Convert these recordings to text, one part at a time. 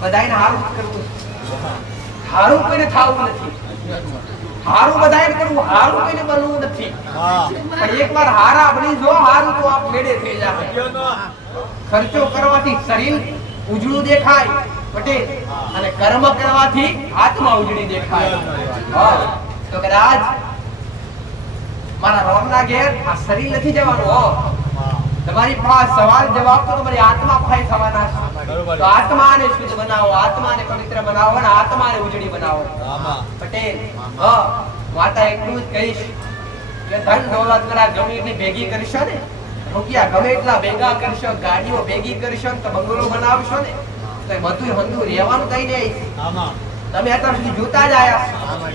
બધાને હારું કરવું, હારું કોઈને થાવું નથી, હારું બધાને કરવું, હારું કોઈને બનવું નથી, પણ એકવાર હારા બની જો હારું તો આપ મેળે થઈ જાય. ખર્ચો કરવાથી શરીર ઉજળું દેખાય પટેલ, અને કર્મ કરવાથી આત્મા ઉજળી દેખાય. તો કદાચ મારા રોમના ઘેર આ શરીર નથી જવાનું હો, તમારી પાસે સવાલ જવાબ તો તમારી આત્મા પાસે થવાના છે. તો આત્માને શુદ્ધ બનાવો, આત્માને પવિત્ર બનાવો અને આત્માને ઉજળી બનાવો. પટેલ માતા એટલું જ કહીશ કે ધન દોલત કરા ગમે એટલી ભેગી કરશો ને, રૂપિયા ગમે એટલા ભેગા કરશો, ગાડીઓ ભેગી કરશો ને, તો બંગલો બનાવશો ને, તો બધું હંધું રહેવાનું કઈ નહીં. તમે અત્યાર સુધી જોતા જ આયા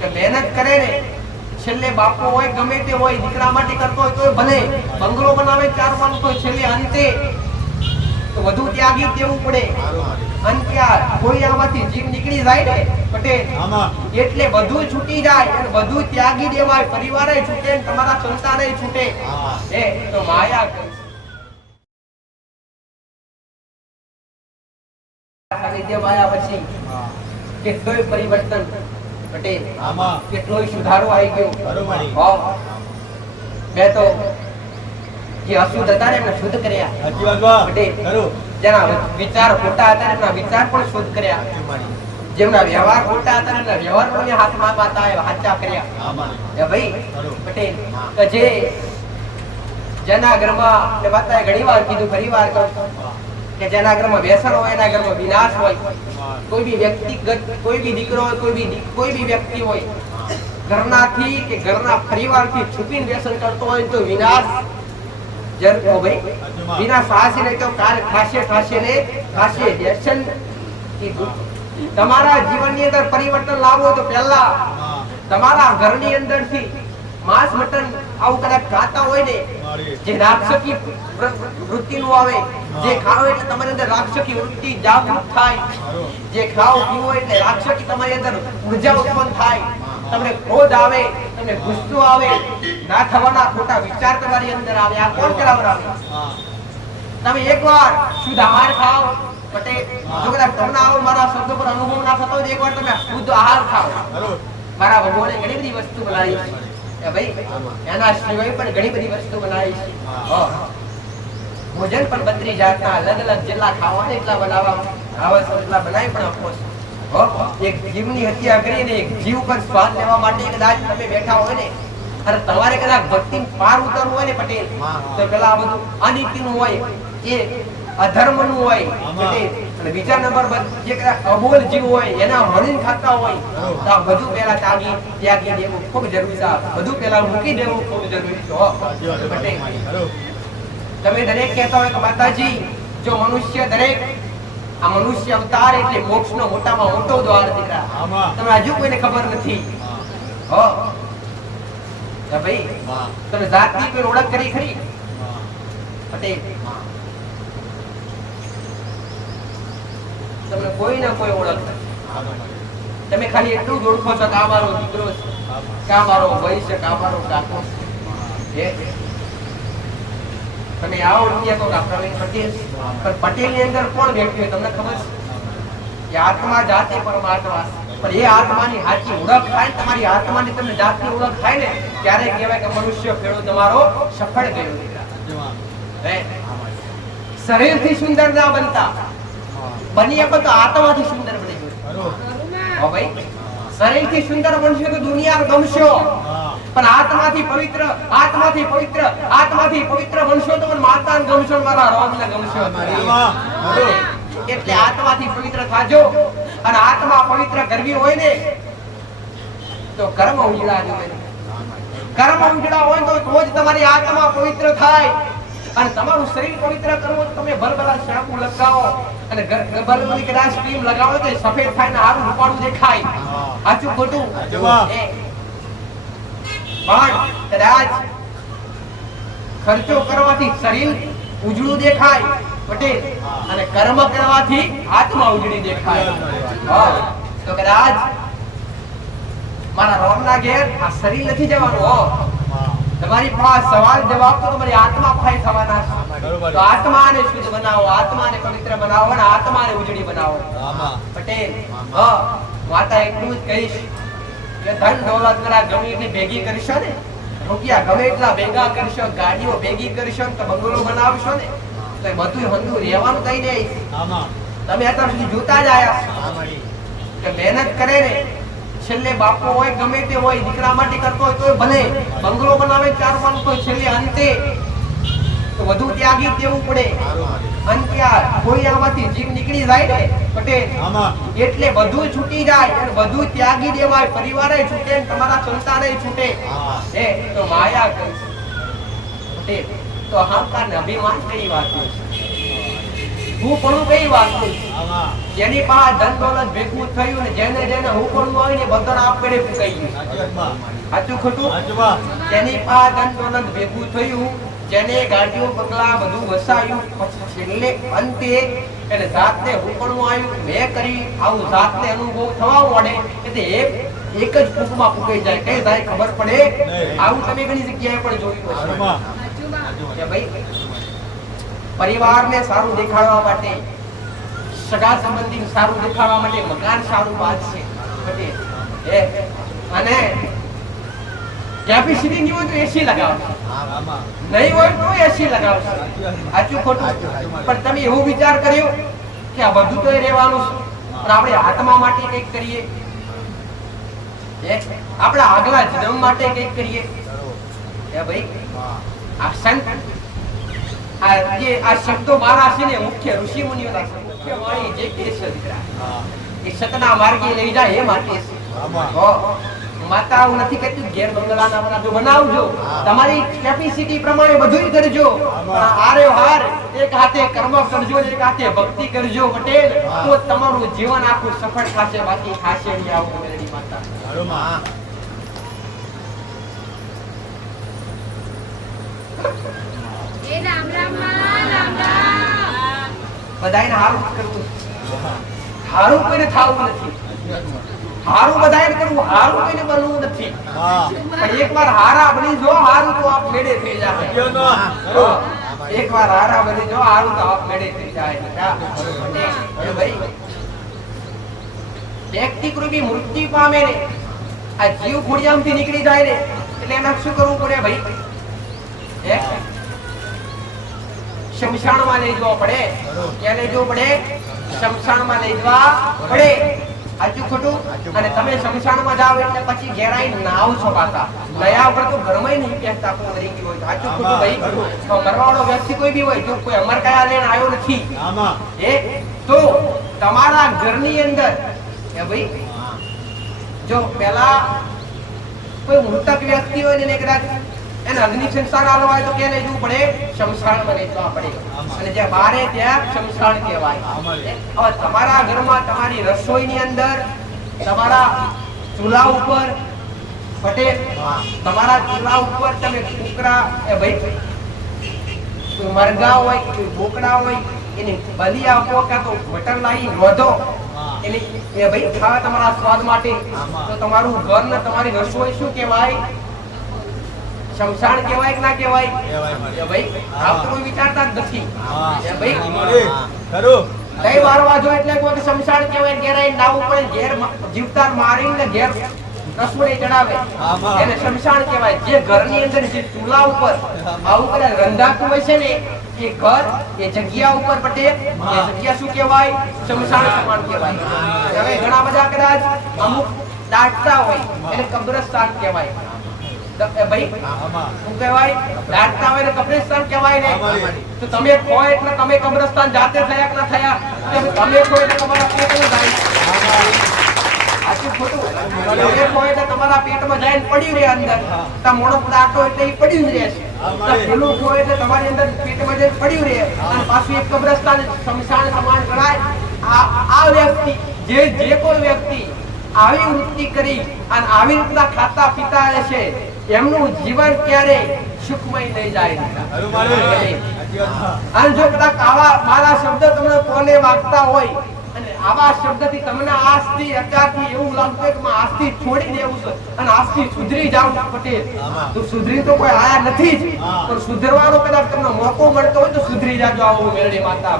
કે મહેનત કરે ને, છેલ્લે બાપો હોય ગમે તે હોય દીકરા માટે કરતો હોય તો ભલે બંગલો બનાવે 4 માળ તો છેલ્લે અંતે તો વધુ ત્યાગી દેવું પડે. અંત્યાર કોઈ આમાંથી જીવ નીકળી જાય ને પટેલ, એટલે બધું છૂટી જાય અને બધું ત્યાગી દેવાય, પરિવારે છૂટે, તમારા સંતાને છૂટે. એ તો માયા માયા પછી કેટલોય પરિવર્તન પટેલ, કેટલોય સુધારો આવી ગયો. મેં તો જે અશુદ્ધ હતા ને એમને શુદ્ધ કર્યા પટેલ, જેના વિચાર ખોટા હતા એમના વિચાર પણ શુદ્ધ કર્યા, જેમના વ્યવહાર ખોટા હતા એમના વ્યવહાર પણ હાથમાં હાચા કર્યા. ભાઈ પટેલ કે જેના ઘરમાં માતાએ ઘણી વાર કીધું, ફરી વાર કહું કે જેના ઘરમાં વ્યસન હોય એના ઘરમાં વિનાશ હોય. કોઈ બી વ્યક્તિગત, કોઈ બી દીકરો હોય, કોઈ બી વ્યક્તિ હોય, ઘરનાથી કે ઘરના પરિવારથી છુપીને વ્યસન કરતો હોય તો વિનાશ જરૂર ભાઈ. વિનાશ આશે ને તો કાલ ખાશે ને ખાશે. વ્યસન તમારા જીવનની અંદર પરિવર્તન લાવવો તો પહેલા તમારા ઘરની અંદરથી માંસ મટન આવું કદાચ ખાતા હોય ને, જે રાક્ષસી વૃત્તિનું આવે, જે ખાઓ એટલે તમારી અંદર રાક્ષસી વૃત્તિ જાગૃત થાય, જે ખાઓ પીવો એટલે રાક્ષસી તમારી અંદર ઉર્જા ઉત્પન્ન થાય, તમને ક્રોધ આવે, તમને ગુસ્સો આવે, ના થવાના ખોટા વિચાર તમારી અંદર આવે. આ કોણ કરાવરાવે? તમે એકવાર શુદ્ધ આહાર ખાઓ પટેલ, જો કદાચ તમને આવો મારા શબ્દો પર અનુભવ ના થતો હોય, એકવાર તમે શુદ્ધ આહાર ખાઓ. મારા ભગવાને ઘણી બધી વસ્તુ બનાવી છે ભાઈ, એના સિવાય પણ ઘણી બધી વસ્તુ બનાવી છે. ભોજન પણ 32 જાતના અલગ અલગ જેટલા ખાવાના એટલા બનાવવા આવે છે, એટલા બનાવી પણ આપો છો. એક જીવની હત્યા કરીને એક જીવ પર સ્વાદ લેવા માટે કદાચ તમે બેઠા હોય ને, અને તમારે કદાચ ભક્તિ પાર ઉતરવું હોય ને પટેલ, તો પેલા આ બધું અનીતિનું હોય, એ અધર્મનું હોય પટેલ, અને બીજા નંબર જે કદાચ અબોલ જીવ હોય એના મનીન ખાતા હોય, તો આ બધું પેલા ત્યાગી દેવું ખૂબ જરૂરી છે. બધું પેલા મૂકી દેવું ખૂબ જરૂરી છે પટેલ. તમે દરેક કહેતા હોય કે માતાજી જો મનુષ્ય દરેક આ મનુષ્ય અવતાર એટલે મોક્ષનો મોટામાં મોટો દ્વાર દીકરા, તમને હજુ કોઈને ખબર નથી. ભાઈ તમે જાતની કોઈ ઓળખ કરી ખરી પટેલ? તમને કોઈ ના કોઈ ઓળખ નથી. તમે ખાલી એટલું જ ઓળખો છો કે આ મારો દીકરો છે, કે આ મારો ભાઈ છે, કે આ મારો કાકો છે. તમે આ ઓળખ્યા તો પ્રવીણ પટેલ, પણ પટેલ ની અંદર કોણ બેઠું તમને ખબર છે? એ આત્મા જાતે પરમાત્મા. પણ એ આત્માની સાચી ઓળખ થાય, તમારી આત્માની તમને જાતની ઓળખ થાય ને, ત્યારે કહેવાય કે મનુષ્ય ફેરો તમારો સફળ ગયો. શરીરથી સુંદર ના બનતા, બની શકો તો આત્માથી સુંદર બની ગયો ભાઈ. શરીરથી સુંદર બનશો તો દુનિયા ગમશો, પણ આત્માથી પવિત્ર, આત્માથી પવિત્ર, આત્માથી પવિત્ર બનશો તો પણ માતાને ગમશો, મારા રોગને ગમશો. એટલે આત્માથી પવિત્ર થાજો, અને આત્મા પવિત્ર કરવી હોય ને તો કર્મ ઉજળા જોઈએ. કર્મ ઉજળા હોય તો જ તમારી આત્મા પવિત્ર થાય. અને તમારું શરીર પવિત્ર કરવું તો તમે ભલભલા શેમ્પુ લગાવો અને ભલભલી કદાચ ક્રીમ લગાવો તો સફેદ થાય ને હારું રૂપાળું દેખાય. સાચું ખોટું? પણ કદાચ ખર્ચો કરવાથી શરીર ઉજળું દેખાય પટેલ, અને કર્મ કરવાથી આત્મા ઉજળી દેખાય. તો કદાચ મારા રોમના ઘેર આ શરીર નથી જવાનું, તમારી પાસે સવાલ જવાબ તો તમારી આત્મા પાસે થવાના છે. તો આત્માને શુદ્ધ બનાવો, આત્માને પવિત્ર બનાવો અને આત્માને ઉજળી બનાવો. પટેલ માતા એટલું જ કહીશ કે ધન દોલત કરા ગમે એટલી ભેગી કરશો ને, રૂપિયા ગમે એટલા ભેગા કરશો, ગાડીઓ ભેગી કરશો ને, બંગલો બનાવશો ને, તો એ બધું હંધું રહેવાનું કઈ નહીં. તમે અત્યાર સુધી જોતા જ આયા કે મહેનત કરે ને, છેલ્લે બાપો હોય ગમે તે હોય દીકરા માટે કરતો હોય તો ભલે બંગલો બનાવે 4-5 તો છેલ્લે અંતે તો વધુ ત્યાગી દેવું પડે. અંતે કોઈ આમાંથી જીવ નીકળી જાય ને પટેલ, એટલે બધું છૂટી જાય અને બધું ત્યાગી દેવાય, પરિવારે છૂટે ને તમારા સંતાને છૂટે. તો માયા કરીશ પટેલ. તો અહંકાર ને અભિમાન કઈ વાત છે, હું પણ કઈ વાત છે. જેની પાસે ધન દોલત ભેગું થયું ને જેને જેને હું પણ હોય ને બધા આપડે ફૂકાઈ ગયું. સાચું ખોટું? જેની પાસે ધન દોલત ભેગું થયું, જેને ગાડીઓ બંગલા બધું વસાયું, પછી છેલ્લે અંતે એને જાતને હું પણ આવ્યું મેં કરી આવું જાતને અનુભવ થવા મળે એટલે એક જ ફૂંકમાં ફૂંકાઈ જાય. કઈ જાય ખબર પડે? આવું તમે ઘણી જગ્યાએ પણ જોયું હશે કે ભાઈ પરિવારને સારું દેખાડવા માટે, સગા સંબંધી સારું દેખાડવા માટે મકાન સારું બાંધશે અને કેપેસિટી ની હોય તો એસી લગાવશે, નહીં હોય તો એસી લગાવશે. સાચું ખોટું? પણ તમે એવો વિચાર કર્યો કે આ બધું તો રહેવાનું છે, પણ આપણે આત્મા માટે કંઈક કરીએ, આપણા આગલા જન્મ માટે કંઈક કરીએ. ભાઈ આ સંત આ શબ્દો મારા છે ને મુખ્ય ઋષિ મુનિઓના મુખ્ય વાણી જે કે છે દીકરા એ સતના માર્ગે લઈ જાય એ માટે છે. માતા હું નથી કહેતી ઘેર બંગલાના બનાવજો, બનાવજો તમારી કેપેસિટી પ્રમાણે બધું કરજો, પણ આરે હાર એક હાથે કર્મ કરજો, એક હાથે ભક્તિ કરજો પટેલ, તો તમારું જીવન આખું સફળ થશે, બાકી થશે નહીં. આવું મેલડી માતા બધાને હારું કરવું, હારું કોઈને થાવું નથી, હારું બધાને કરવું, હારું કોઈને બનવું નથી. પણ એકવાર હારા બની જો હારું તો આપ મેળે થઈ જાય. એકવાર હારા બની જો હારું તો આપ મેળે થઈ જાય. ભાઈ વ્યક્તિ કૃપી મૃત્યુ પામે ને આ જીવ ખોડિયામથી નીકળી જાય ને એટલે એમાં શું કરવું પડે ભાઈ? શમશાનમાં લઈ જવા પડે. ક્યાં લઈ જવું પડે? શમશાનમાં લઈ જવા પડે. સાચું ખોટું? અને તમે શમશાનમાં જાઓ એટલે પછી ઘેરાઈ નાવ છો પાછા. નયા ઉપર તો ઘરમાં નહીં બેસતા કોઈ મરી ગયું હોય. સાચું ખોટું ભાઈ? મરવાળો વ્યક્તિ કોઈ બી હોય, જો કોઈ અમર કયા લઈને આવ્યો નથી તો તમારા ઘરની અંદર ભાઈ જો પેલા કોઈ મૃતક વ્યક્તિ હોય ને કદાચ એને અગ્નિ સંસ્કાર આલવા હોય તો કે લઈ જવું પડે? શમશાનમાં લઈ જવા પડે. અને જે બારે ત્યાં શમશાન કહેવાય. હવે તમારા ઘરમાં તમારી રસોઈની અંદર તમારા ચૂલા ઉપર પટેલ, તમારા ચૂલા ઉપર તમે કુકરા ભાઈ મરઘા હોય કે બોકડા હોય એની બલી આપો કાં તો બટર લાવી વધો એની એ ભાઈ ખાવા તમારા સ્વાદ માટે. તો તમારું ઘર ને તમારી રસોઈ શું કહેવાય? શમશાન કહેવાય કે ના કહેવાય? ભાઈ આપ તો કોઈ વિચારતા જ નથી. ભાઈ કઈ વારવા જો એટલે કોઈ શમશાન કહેવાય, ઘેરાઈ નાવું પડે, ઘેર જીવતા મારીને ઘેર રસોઈ ચડાવે એને શમશાન કહેવાય. જે ઘરની અંદર જે ચૂલા ઉપર આવું કદાચ રંધાતું હોય છે ને એ ઘર એ જગ્યા ઉપર પટેલ એ જગ્યા શું કહેવાય? શમશાન સમાન કહેવાય. હવે ઘણા બધા કદાચ અમુક દાટતા હોય એને કબ્રસ્તાન કહેવાય. ભાઈ શું કહેવાય? દાટતા હોય ને કબ્રસ્તાન કહેવાય ને. તો તમે ખો એટલે તમે કબ્રસ્તાન જાતે થયા કે ના થયા? તમે ખો એટલે તમારા પેટમાં જાય. સાચું ખોટું? તમે ખો એટલે તમારા પેટમાં જાય પડ્યું રહે અંદર. તો મોણો દાટો એટલે એ પડ્યું જ રહેશે. પેલું ખો એટલે તમારી અંદર પેટમાં જાય પડ્યું રહે અને પાછું એક કબ્રસ્તાન શમશાન સમાન ગણાય. આ વ્યક્તિ જે કોઈ વ્યક્તિ આવી વૃત્તિ કરી અને આવી રીતના ખાતા પીતા રહેશે એમનું જીવન ક્યારે સુખમય નહીં જાય. અને જો કદાચ આવા મારા શબ્દ તમને કોને વાગતા હોય અને આવા શબ્દથી તમને આજથી અત્યારથી એવું લાગતું કે હું આજથી છોડી દેવું છે અને આજથી સુધરી જાઉં પટેલ. તો સુધરી તો કોઈ આયા નથી જ, પણ સુધરવાનો કદાચ તમને મોકો મળતો હોય તો સુધરી જાજો. આવું મેરડી માતા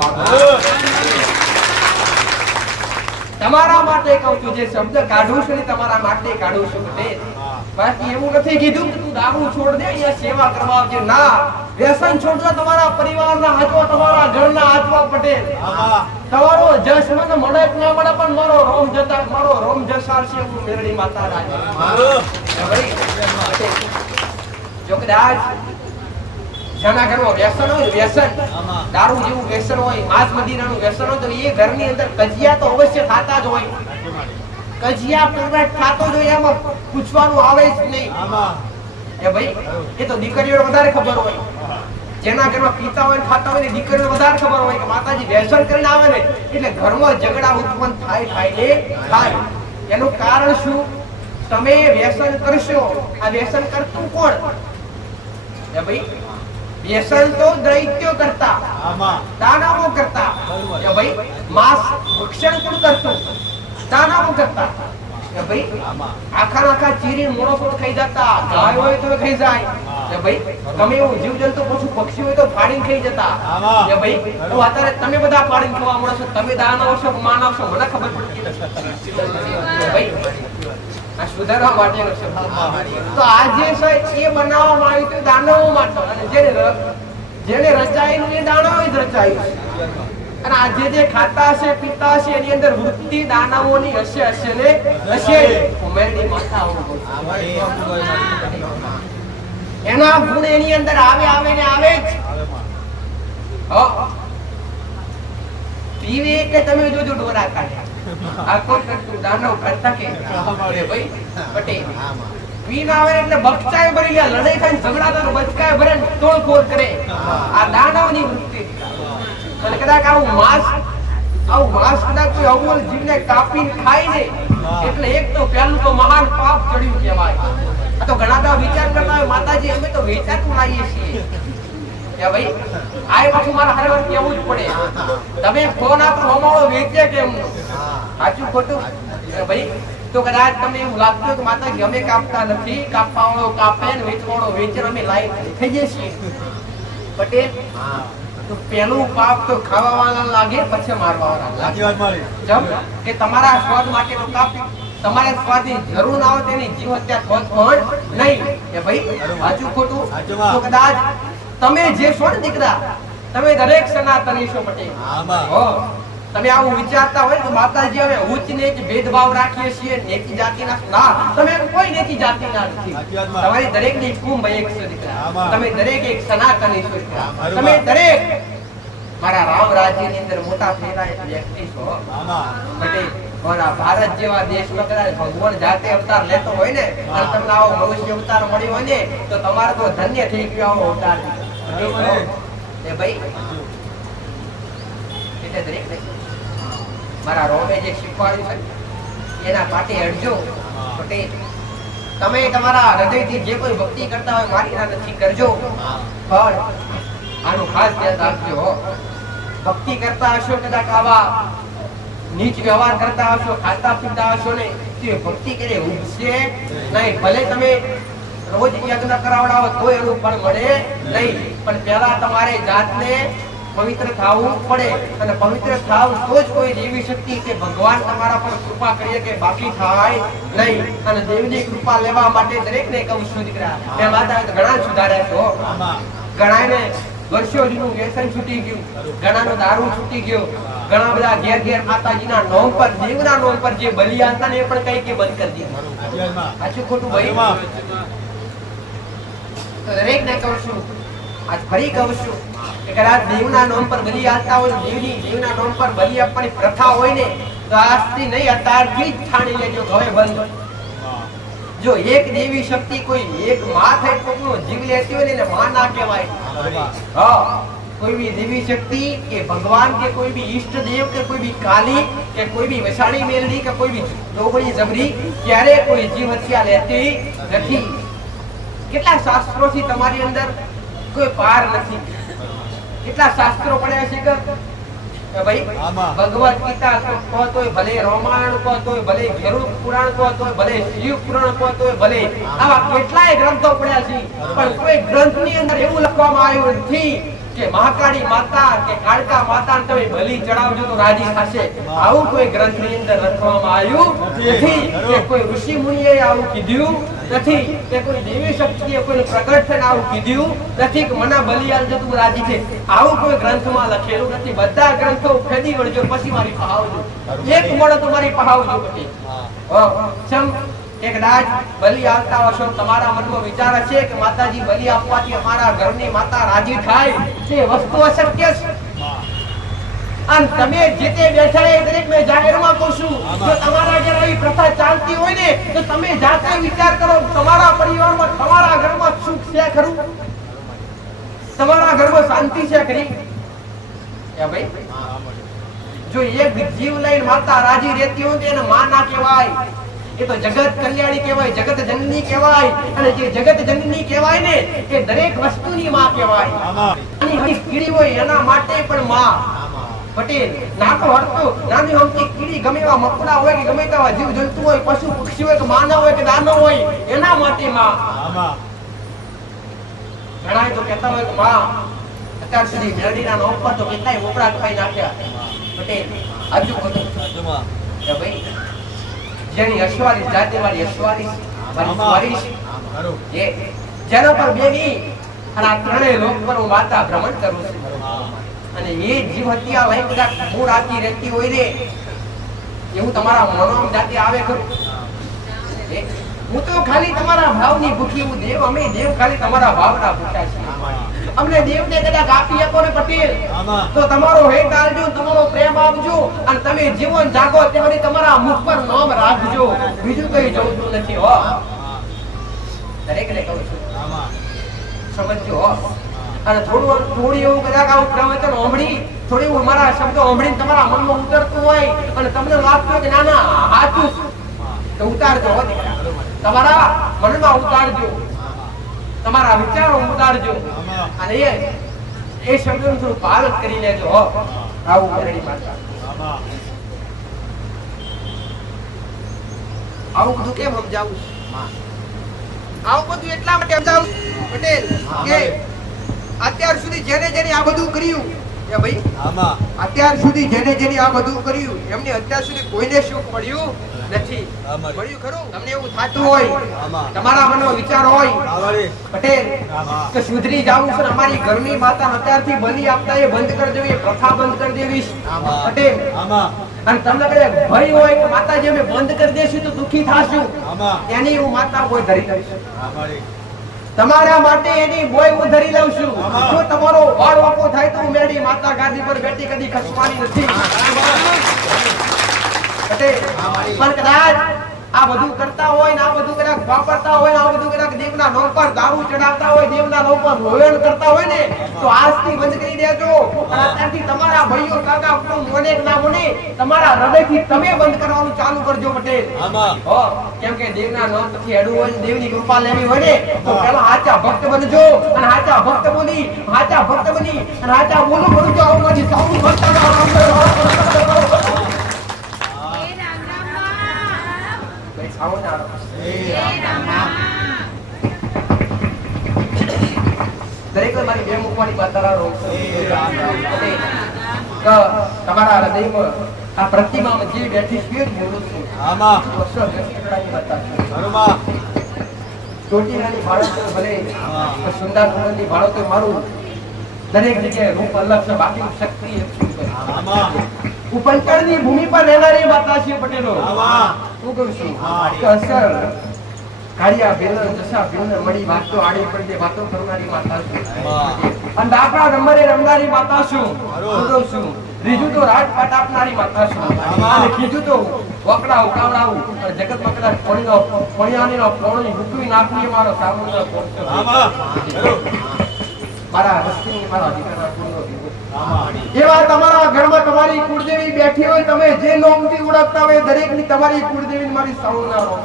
તમારા માટે કહું છું, જે શબ્દ કાઢું છું ને તમારા માટે કાઢું છું પટેલ. બાકી એવું નથી કીધું કે તું દારૂ છોડ દે, અહીંયા સેવા કરવા આવજે. ના, વ્યસન છોડજો, તમારા પરિવારના હાચવા, તમારા ઘરના હાચવા પટેલ. તમારો જસ મને મળે કે ના મળે, પણ મારો રોમ જસાર છે હું મેરડી માતા રાજ. જો કદાચ જેના ઘરમાં વ્યસન હોય, વ્યસન દારૂ જેવું વ્યસન હોય, માંસ મદિરાનું વ્યસન હોય, તો એ ઘરની અંદર કજિયા તો અવશ્ય થતા જ હોય. કજિયા પરવટ થાતો જ હોય, એમાં પૂછવાનું આવે જ નહીં. એ ભાઈ એ તો દીકરીઓને વધારે ખબર હોય. જેના ઘરમાં પીતા હોય ખાતા હોય ને દીકરીઓને વધારે ખબર હોય કે માતાજી વ્યસન કરીને આવે ને એટલે ઘરમાં ઝઘડા ઉત્પન્ન થાય. એનું કારણ શું? તમે વ્યસન કરશો. આ વ્યસન કરતું કોણ? એ ભાઈ વ્યસન તો દૈત્યો કરતા, દાનવો કરતા. એ ભાઈ માંસ ભક્ષણ કોણ કરતું? દાનવો કરતા. એ ભાઈ આખા ચીરી મોણસો ખાઈ જતા, ગાય હોય તો ખાઈ જાય. એ ભાઈ તમે એવું જીવજંતુ પશુ પક્ષી હોય તો ફાડીને ખાઈ જતા. એ ભાઈ તો અત્યારે તમે બધા ફાડીને ખાવા મળો છો. તમે દાનવ છો કે માનવ છો મને ખબર પડતી નથી. ભાઈ આ સુધારવા માટેનો છે. તો આ જે છે એ બનાવવામાં આવ્યું હતું દાનવો માટે, અને જેને રચાયેલું એ દાનવો જ રચાયું. અને આ જે ખાતા હશે પીતા હશે એની અંદર વૃત્તિ દાનવોની હશે ને હશે. મેરડી માતા એના ગુણ એની અંદર આવે ને આવે જ. પીવે કે તમે જોજો ડોરા કાઢ્યા. આ કોણ કરતું? દાનવ કરતા કે ભાઈ પટેલ પીને આવે એટલે બચકાય ભરી લે, લડાઈ થાય ઝઘડા થાય બચકાય ભરે તોડફોડ કરે. આ દાનવની વૃત્તિ. અને કદાચ આવું માંસ કદાચ કોઈ અવલ જીવને કાપીને ખાય ને એટલે એક તો પહેલું તો મહાન પાપ ચડ્યું કહેવાય. આ તો ઘણા બધા વિચાર કરતા હોય માતાજી અમે તો વેચાતું લાવીએ છીએ. કે ભાઈ આ પાછું મારા હરવાર કેવું જ પડે. તમે ફોન આપો હમાળો વેચે કેમ? સાચું ખોટું? ભાઈ તો કદાચ તમને એવું લાગતું કે માતાજી અમે કાપતા નથી, કાપવાવાળો કાપે ને વેચવાળો વેચે, અમે લાઈન થઈ જઈએ છીએ પટેલ. તો પેલું પાપ તો ખાવાવાળા લાગે, પછી મારવાવાળા લાગે. જેમ કે તમારા સ્વાદ માટે તો કાપી, તમારે સ્વાદની જરૂર ના હોય તેની જીવ હત્યા ખોજ પણ નહીં. કે ભાઈ સાચું ખોટું? તો કદાચ તમે જે છો ને દીકરા, તમે દરેક સનાતની છો પટેલ. તમે આવું વિચારતા હોય તો માતાજી હવે ઉચ્ચ નીચ ભેદભાવ રાખીએ છીએ, નેકી જાતિના ના, તમે કોઈ નેકી જાતિના નથી. તમારી દરેકની કુંભ એક છે દીકરા. તમે દરેક એક સનાતની છો. તમે દરેક મારા રામ રાજ્યની અંદર મોટા ફેરાય વ્યક્તિ છો પટેલ. ભારત જેવા દેશમાં કદાચ ભગવાન જાતે અવતાર લેતો હોય ને અને તમને આવો મનુષ્ય અવતાર મળ્યો હોય ને તો તમારે તો ધન્ય થઈ ગયો આવો અવતાર. એ ભાઈ એટલે દરેક મારા રોમે જે શીખવાડ્યું છે એના પાટે અડજો પટેલ. તમે તમારા હૃદયથી જે કોઈ ભક્તિ કરતા હોય મારી ના નથી કરજો, પણ આનું ખાસ ધ્યાન રાખજો. ભક્તિ કરતા હશો કદાચ આવા નીચ વ્યવહાર કરતા હશો, ખાતા પીતા હશો ને તે ભક્તિ કરે ઉગશે નહીં. ભલે તમે રોજ યજ્ઞ કરાવડાવો તો એનું ફળ મળે નહીં, પણ પહેલા તમારે જાતને પવિત્ર થવું પડે. અને પવિત્ર થાવ તો જ કોઈ દેવી શક્તિ કે ભગવાન તમારા પર કૃપા કરીએ કે બાકી થાય નહીં. અને દેવની કૃપા લેવા માટે દરેકને કહું છું દીકરા, મેં માતા ઘણા સુધાર્યા છો. ઘણાને વર્ષો જૂનું વ્યસન છૂટી ગયું, ઘણાનો દારૂ છૂટી ગયો, ઘણા બધા ઘેર માતાજીના નોમ પર, દેવના નોમ પર જે બલિયા હતા ને એ પણ કઈ કે બંધ કરી દીધું. સાચું ખોટું ભાઈ? તો દરેકને કહું છું, આજ ફરી કહું છું કે કદાચ દેવના નામ પર બલિ આપતા હોય, દેવના નામ પર બલિ આપવાની પ્રથા હોય ને તો આજથી નહીં અત્યારથી જ ઠાણી લેજો હવે બંધ. જો એક દેવી શક્તિ કોઈ એક માં થાય કોઈનો જીવ લેતી હોય ને એને માં ના કહેવાય. કોઈ બી દેવી શક્તિ કે ભગવાન કે કોઈ બી ઈષ્ટ દેવ કે કોઈ બી કાલી કે કોઈ બી વસાણી મેલડી કે કોઈ બી ડોબળી જબરી ક્યારે કોઈ જીવ હત્યા લેતી નથી. કેટલા શાસ્ત્રોથી તમારી અંદર કોઈ પાર નથી. કેટલા શાસ્ત્રો પડ્યા છે કે કે ભાઈ ભગવદ ગીતા કહો તોય ભલે, રામાયણ કહો તોય ભલે, ગરુડ પુરાણ કહો તોય ભલે, શિવ પુરાણ કહો તોય ભલે, આવા કેટલાય ગ્રંથો પડ્યા છે, પણ કોઈ ગ્રંથની અંદર એવું લખવામાં આવ્યું નથી કે મહાકાળી માતા કે કાળકા માતાને તમે બલિ ચડાવજો તો રાજી થશે. આવું કોઈ ગ્રંથની અંદર લખવામાં આવ્યું નથી, કે કોઈ ઋષિ મુનિએ આવું કીધું નથી, કે કોઈ દેવી શક્તિએ કોઈ પ્રગટ થઈને આવું કીધું નથી કે મને બલિ આલજો તો રાજી છે. આવું કોઈ ગ્રંથમાં લખેલું નથી. બધા ગ્રંથો ફેદી વળજો પછી મારી પાસે આવજો. એક મળો તો મારી પાસે આવજો પછી. ચમ કે કદાચ બલિ આપતા હશો, તમારા મનમાં વિચાર હશે કે માતાજી બલિ આપવાથી અમારા ઘરની માતા રાજી થાય, તે વસ્તુ અશક્ય છે. અને તમે જે તે બેઠા એ દરેક મેં જાહેરમાં કહું છું, જો તમારા ઘરે આવી પ્રથા ચાલતી હોય ને તો તમે જાતે વિચાર કરો, તમારા પરિવારમાં તમારા ઘરમાં સુખ છે ખરું? તમારા ઘરમાં શાંતિ છે ખરી? કે ભાઈ જો એક જીવ લઈને માતા રાજી રહેતી હોય તો એને માં ના કહેવાય, એ તો જગત કલ્યાણી કહેવાય, જગત જનની કહેવાય. અને જે જગત જનની કહેવાય ને એ દરેક વસ્તુની માં કહેવાય. નાની કીડી હોય એના માટે પણ માં. પટેલ નાનો હરતો નાની હમતી કીડી ગમે એવા મકોડા હોય કે ગમે તેવા જીવ જંતુ હોય, પશુ પક્ષી હોય કે માનવ હોય કે દાનવ હોય, એના માટે માં. ઘણા તો કહેતા હોય કે માં અત્યાર સુધી મેરડીના નામ પર તો કેટલાય મોકળા ખાઈ નાખ્યા. પટેલ હજુ બધું કે ભાઈ જેની અશ્વારી જાતે વાળી અશ્વારી વારીશ એ જેના પર બેની અને આ ત્રણેય લોક પર હું માતા ભ્રમણ કરું છું. અને એ જીવ હત્યા લઈ કદાચ મૂળ આતી રહેતી હોય ને એવું તમારા મનોમ જાતે આવે ખરું? હું તો ખાલી તમારા ભાવની ભૂખી હું દેવ, અમે દેવ ખાલી તમારા ભાવના ભૂખ્યા છીએ. અમને દેવને કદાચ આપી શકો ને પટેલ તો તમારો હેત આલજો, તમારો પ્રેમ આપજો, અને તમે જીવન જાગો ત્યારે તમારા મુખ પર નામ રાખજો. બીજું કઈ જોતું નથી. હો દરેકને કહું છું સમજજો. અને થોડી એવું કદાચ આવું પ્રવચન સાંભળી, થોડી એવું મારા શબ્દો સાંભળીને તમારા મનમાં ઉતરતું હોય અને તમને લાગતું હોય કે ના ના સાચું તો ઉતારજો. તમારા મનમાં ઉતારજો, તમારા વિચારો ઉતારજો, અને એ શબ્દોનું થોડું પાલન કરી લેજો. આવું મેરડી માતા આવું બધું કેમ સમજાવું? આવું બધું એટલા માટે સમજાવું પટેલ કે અત્યાર સુધી જેને જેને આ બધું કર્યું કે ભાઈ અત્યાર સુધી જેને જેને આ બધું કર્યું એમને અત્યાર સુધી કોઈને સુખ મળ્યું નથી. મળ્યું ખરું? તમને એવું થતું હોય, તમારા મનમાં વિચાર હોય પટેલ કે સુધરી જાવું છે, અમારી ઘરની માતા અત્યારથી બલિ આપતા એ બંધ કરી દેવી, પ્રથા બંધ કરી દેવી પટેલ. અને તમને કદાચ ભય હોય કે માતાજી અમે બંધ કરી દેશું તો દુખી થાશું, એની હું માતા કોઈ ધરી દઈશું. તમારા માટે એની બોય હું ધરી લઉં છું. જો તમારો વાળ વાકો થાય તો હું મેરડી માતા ગાદી પર બેઠી કદી ખસવાની નથી. પણ કદાચ આ બધું કરતા હોય ને આ બધું કદાચ વાપરતા હોય ને આ બધું કદાચ દેવના નામ પર દારૂ ચડાવતા હોય, દેવના નામ પર રોયણ કરતા હોય ને તો આજથી બંધ કરી દેજો. અને અત્યારથી તમારા ભાઈઓ કાકા મને ના મને તમારા હૃદયથી તમે બંધ કરવાનું ચાલુ કરજો પટેલ. કેમ કે દેવના નામ પછી હેડું હોય, દેવની કૃપા લેવી હોય ને તો પેલા સાચા ભક્ત બનજો. અને સાચા ભક્ત બની અને સાચા બોલું બોલજો. આવું નથી સાઉન્ડ ભક્ત દરેક મારી બે મુખવાની પાતરા રોગ તમારા હૃદયમાં આ પ્રતિમામાં જે બેઠી છે બોલું છું. ચોટીલાની બાળક ભલે સુંદર સુંદરની બાળક મારું દરેક જગ્યાએ રૂપ અલગ છે, બાકી શક્તિ એક છું. ઉપંચળની ભૂમિ પર રહેનારી માતા છે પટેલો. હું કહું છું કે અસર કાળિયા બેલન જસા બેલન મળી વાતો આડી પડે વાતો કરનારી માતા છું. અને દાખલા નંબરે રમનારી માતા છું. હું કહું છું ત્રીજું તો રાજપાટ આપનારી માતા છું. અને ત્રીજું તો વકડા ઉકાવડાવું અને જગત મકડા કોણિયાની કોણી હુકવી નાખવી મારો સામુનો પોસ્તો. મારા રસ્તીની મારા દીકરાના કુળનો એવા તમારા ઘરમાં તમારી કુળદેવી બેઠી હોય, તમે જે નામથી ઓળખતા હોય દરેકની તમારી કુળદેવી મારી સાઉના નામ.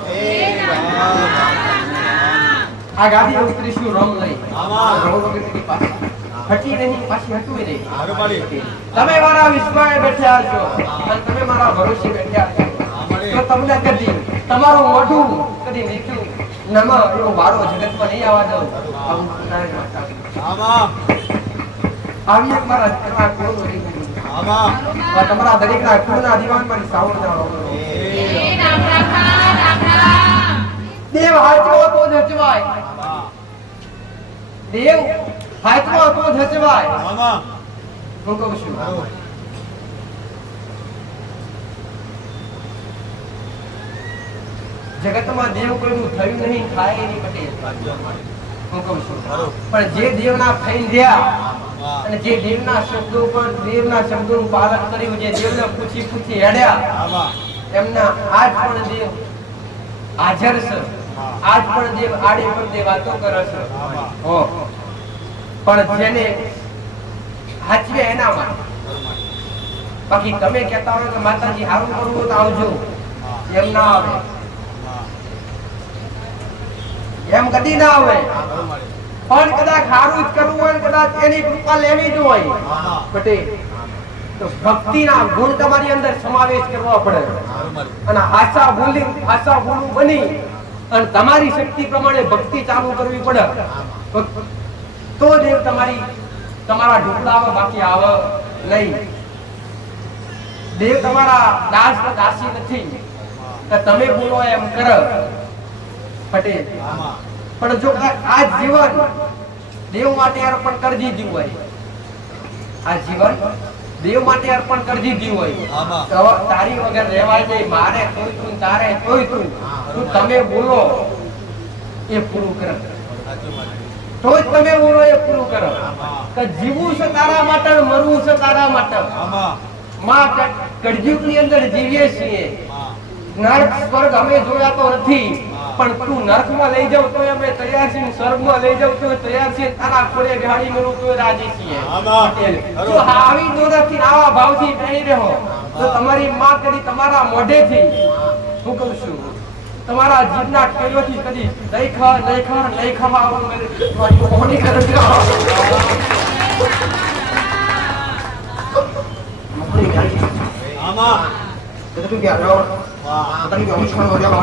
આ ગાદી ઉતરીશું રમ લઈ હટી નહીં પાછી હટવી નહીં. તમે મારા વિશ્વાએ બેઠા છો અને તમે મારા ભરોસે બેઠા છો તો તમને કદી તમારું મોઢું કદી મીઠું નમ એવો વારો જગતમાં નહીં આવવા દઉં. આવી એક મારા તમારા કુળનું રીત. તમારા દરેકના કુળના દીવાન મારી સાવર જાણો. દેવ હાચવો તો જ હચવાય. દેવ હાચવો તો જ હચવાય. હું કહું છું જગતમાં દેવ કોઈનું થયું નહીં થાય એની પટેલ. હું કહું છું પણ જે દેવના થઈને રહ્યા અને જે દેવના શબ્દોનું પાલન કર્યું, જે દેવને પૂછી હેડ્યા એમના આજ પણ દેવ હાજર છે. આજ પણ દેવ આડે પડદે વાતો કરે છે. પણ જેને હાચવે એના માટે. બાકી તમે કહેતા હોય કે માતાજી હારું કરવું તો આવજો, એમ ના આવે. એમ કદી ના આવે. પણ કદાચ હારું જ કરવું હોય, કદાચ એની કૃપા લેવી જ હોય બટે તો ભક્તિના ગુણ તમારી અંદર સમાવેશ કરવો પડે અને આશા ભૂલું બની અને તમારી શક્તિ પ્રમાણે ભક્તિ ચાલુ કરવી પડે તો દેવ તમારા ઢોકળા આવે, બાકી આવે નહીં. દેવ તમારા દાસ કે દાસી નથી કે તમે બોલો એમ કરે પટેલ. પણ જો આ જીવન દેવ માટે અર્પણ કરી દીધું હોય, આ જીવન દેવ માટે અર્પણ કરી દીધું હોય તો તારી વગર રહેવાય નહીં. મારે કોઈ તું, તારે કોઈ તું, તમે બોલો એ પૂરું કર તો જ તમે બોલો એ પૂરું કરો કે જીવવું છે તારા માટે, મરવું છે તારા માટે. માં કળયુગની અંદર જીવીએ છીએ. નરક સ્વર્ગ અમે જોયા તો નથી પણ તું નરકમાં લઈ જાવ તો અમે તૈયાર છીએ, સ્વર્ગમાં લઈ જાવ તો તૈયાર છીએ. તારા ખોળે ગાડી મેળવું તો રાજી છીએ. જો આવી દોરથી આવા ભાવથી બેહી રહો તો તમારી માં કદી તમારા મોઢેથી હું કહું છું તમારા જીભના ટેલોથી કદી નહીં ખવા આવું મારી મોહની કરજો. આમાં તો તું કે આવો તને કે અમુક હો જાવ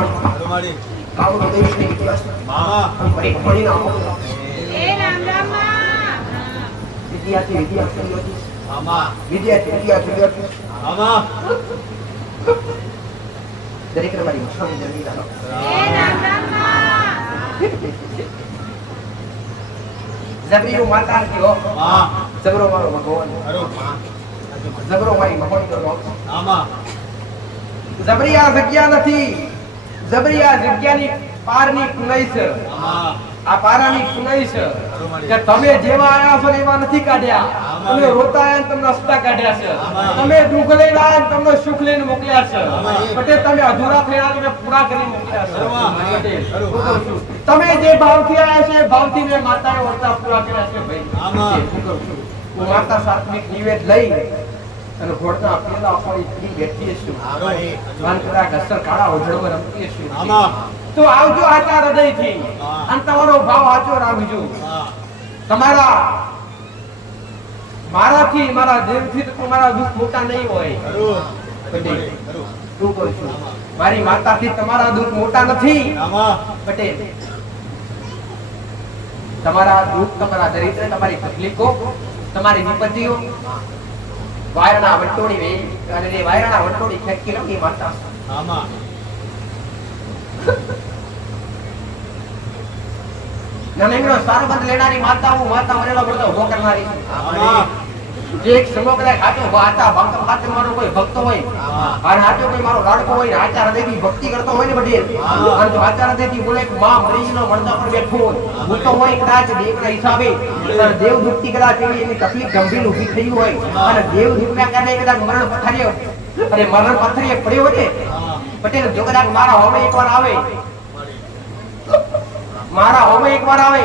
તમારી કાવ તો દેશ ની ઇતિહાસ મામા પરી પડી ના એ રામ રામ વિદ્યાર્થી મામા વિદ્યાર્થી મામા દરેક તમારી મુશ્કેલી જલ્દી લાવો એ રામ રામ જબરીઓ માતા કયો હા જબરો મારો ભગવાન જબરો મારી મહોની તો આમાં જબરી આ જગ્યા નથી. જબરી આ જગ્યાની પારની કુનાઈ છે. આ પારાની કુનાઈ છે કે તમે જેવા આયા છો એવા નથી કાઢ્યા. તમે રોતા આયા તમને હસતા કાઢ્યા છે. તમે દુઃખ લઈને આયા તમને સુખ લઈને મોકલ્યા છે. બટે તમે અધૂરા થયા તમે પૂરા કરી મોકલ્યા છે. તમે જે ભાવથી આયા છે ભાવથી મેં માતાએ વર્તા પૂરા કર્યા છે ભાઈ. હું માતા સાત્વિક નિવેદ લઈ અને ઘોડના પેલા આપણી ફ્રી બેઠીએ છું. વાનકરા ઘસર કાળા ઓઢળવા રમતીએ છું. તો આવજો આચા હૃદયથી અને તમારો ભાવ આચો રાખજો. તમારા મારાથી મારા દેવથી તો તમારા દુઃખ મોટા નહીં હોય. શું કહું છું મારી માતાથી તમારા દુઃખ મોટા નથી પટેલ. તમારા દુઃખ, તમારા દરિદ્ર, તમારી તકલીફો, તમારી વિપત્તિઓ વાયરના વટોડી વે અને એ વાયરના વટોડી ખેંચી લો એ માતા. આમાં નનેનો સારબંધ લેનારી માતા હું માતા વરેલો પડતો ઉભો કરનારી. આમાં એક સમો કદાચ આચો વાતા ભક્ત પાસે મારો કોઈ ભક્ત હોય અને આચો કોઈ મારો લાડકો હોય આચાર હૃદયથી ભક્તિ કરતો હોય ને બધી અને જો આચાર હૃદયથી બોલે કે માં મરીનો મળતા પર બેઠો હોય હું તો હોય કદાચ દેવના હિસાબે દેવ દુઃખથી કદાચ એની તકલીફ ગંભીર ઊભી થઈ હોય અને દેવ દુઃખના કારણે કદાચ મરણ પથારીએ પડ્યો હોય ને પટેલ જો કદાચ મારા હોમે એકવાર આવે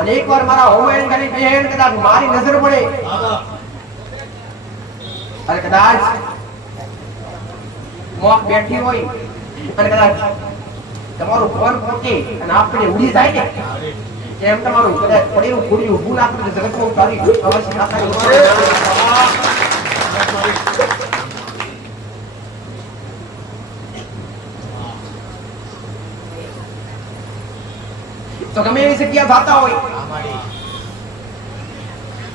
અને એકવાર મારા હોમેન કરી બેહેન કદાચ મારી નજર પડે અને કદાચ મોક બેઠી હોય અને કદાચ તમારું ફોન પહોંચે અને આપણે ઉડી જાય ને એમ તમારું કદાચ પડેલું ખોડિયું ઊભું ના કરે જગતમાં તારી અવશ્ય ના થાય. તો ગમે એવી જગ્યા જાતા હોય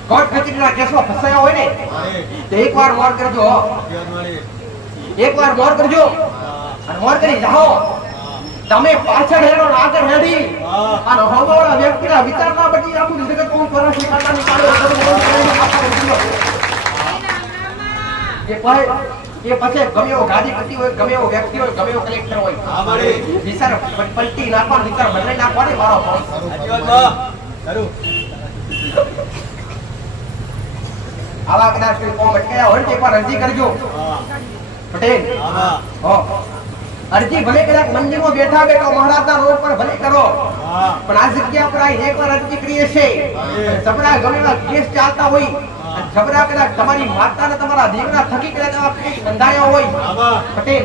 કોર્ટ કચેરીના કેસમાં ફસાયા હોય ને તો એકવાર મોર કરજો, એકવાર મોર કરજો અને મોર કરી જાઓ. તમે પાછળ હેરો આગળ હેડી અને હવાવાળા વ્યક્તિના વિચાર ના બદલી આખું જગત કોણ કરે છે કાકા નીકાળો એ પછી ગમે એવો ગાદીપતિ હોય, ગમે એવો વ્યક્તિ હોય, ગમે એવો કલેક્ટર હોય, વિચાર પલટી નાખવાનો, વિચાર બદલાઈ નાખવાનો મારો ફોન. આવા કદાચ કોઈ કોમ અટકાયા હોય તો એકવાર અરજી કરજો પટેલ. અરજી ભલે કદાચ મંદિરમાં બેઠા બેઠા મહારાજના રોડ પર ભલે કરો, પણ આ જગ્યા પર આવીને એકવાર અરજી કરીએ છે. જબરા ગમે એવા કેસ ચાલતા હોય, જબરા કદાચ તમારી માતા ને તમારા દેવના થકી કદાચ આવા કેસ બંધાયા હોય પટેલ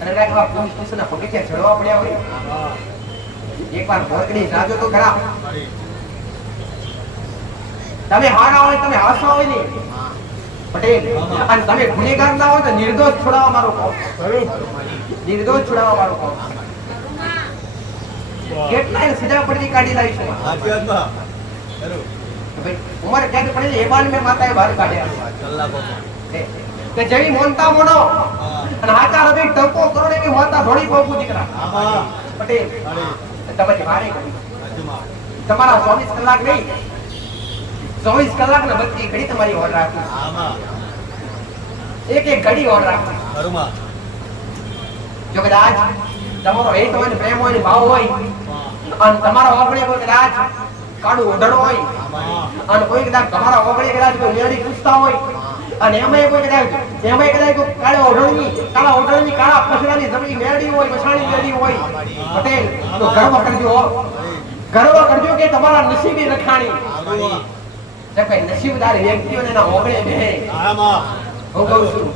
અને કદાચ આવા પોલીસ સ્ટેશનના પગથિયા ચડવા પડ્યા હોય, એકવાર ભરકડી જાજો તો ખરા. તમે હારા હોય, તમે હાસવા હોય ને પટેલ અને તમે ગુનેગાર ના હોય તો નિર્દોષ છોડાવવા મારો કામ, નિર્દોષ છોડાવવા મારો કામ. કેટલાય સજા પડતી કાઢી લાવીશું. ઉમર ક્યાંક પડે છે એવાન મે માતાએ બહાર કાઢ્યા કે જેવી મોનતા મોનો અને હાચા હૃદય ટંકો કરો ને કે માતા ધોળી પોપુ દીકરા પટેલ. તમે મારે તમારા 24 કલાક નહીં, 24 કલાક ને બધી ઘડી તમારી ઓર રાખી, એક એક ઘડી ઓર રાખી. જો કદાચ તમારો હેત હોય ને પ્રેમ હોય ને ભાવ હોય અને તમારા ઓગણે કોઈ કદાચ કાળું ઓઢણો હોય અને કોઈ કદાચ તમારા ઓગણે કદાચ કોઈ મેળી પૂછતા હોય અને એમાંય કોઈ કદાચ કાળા ઓઢણની કાળા પછડાની જબરી મેળી હોય, મસાણી મેળી હોય પટેલ, તો ગર્વ કરજો કે તમારા નસીબી રખાણી. નસીબદાર વ્યક્તિઓને ના ઓગણે બે હું કહું છું.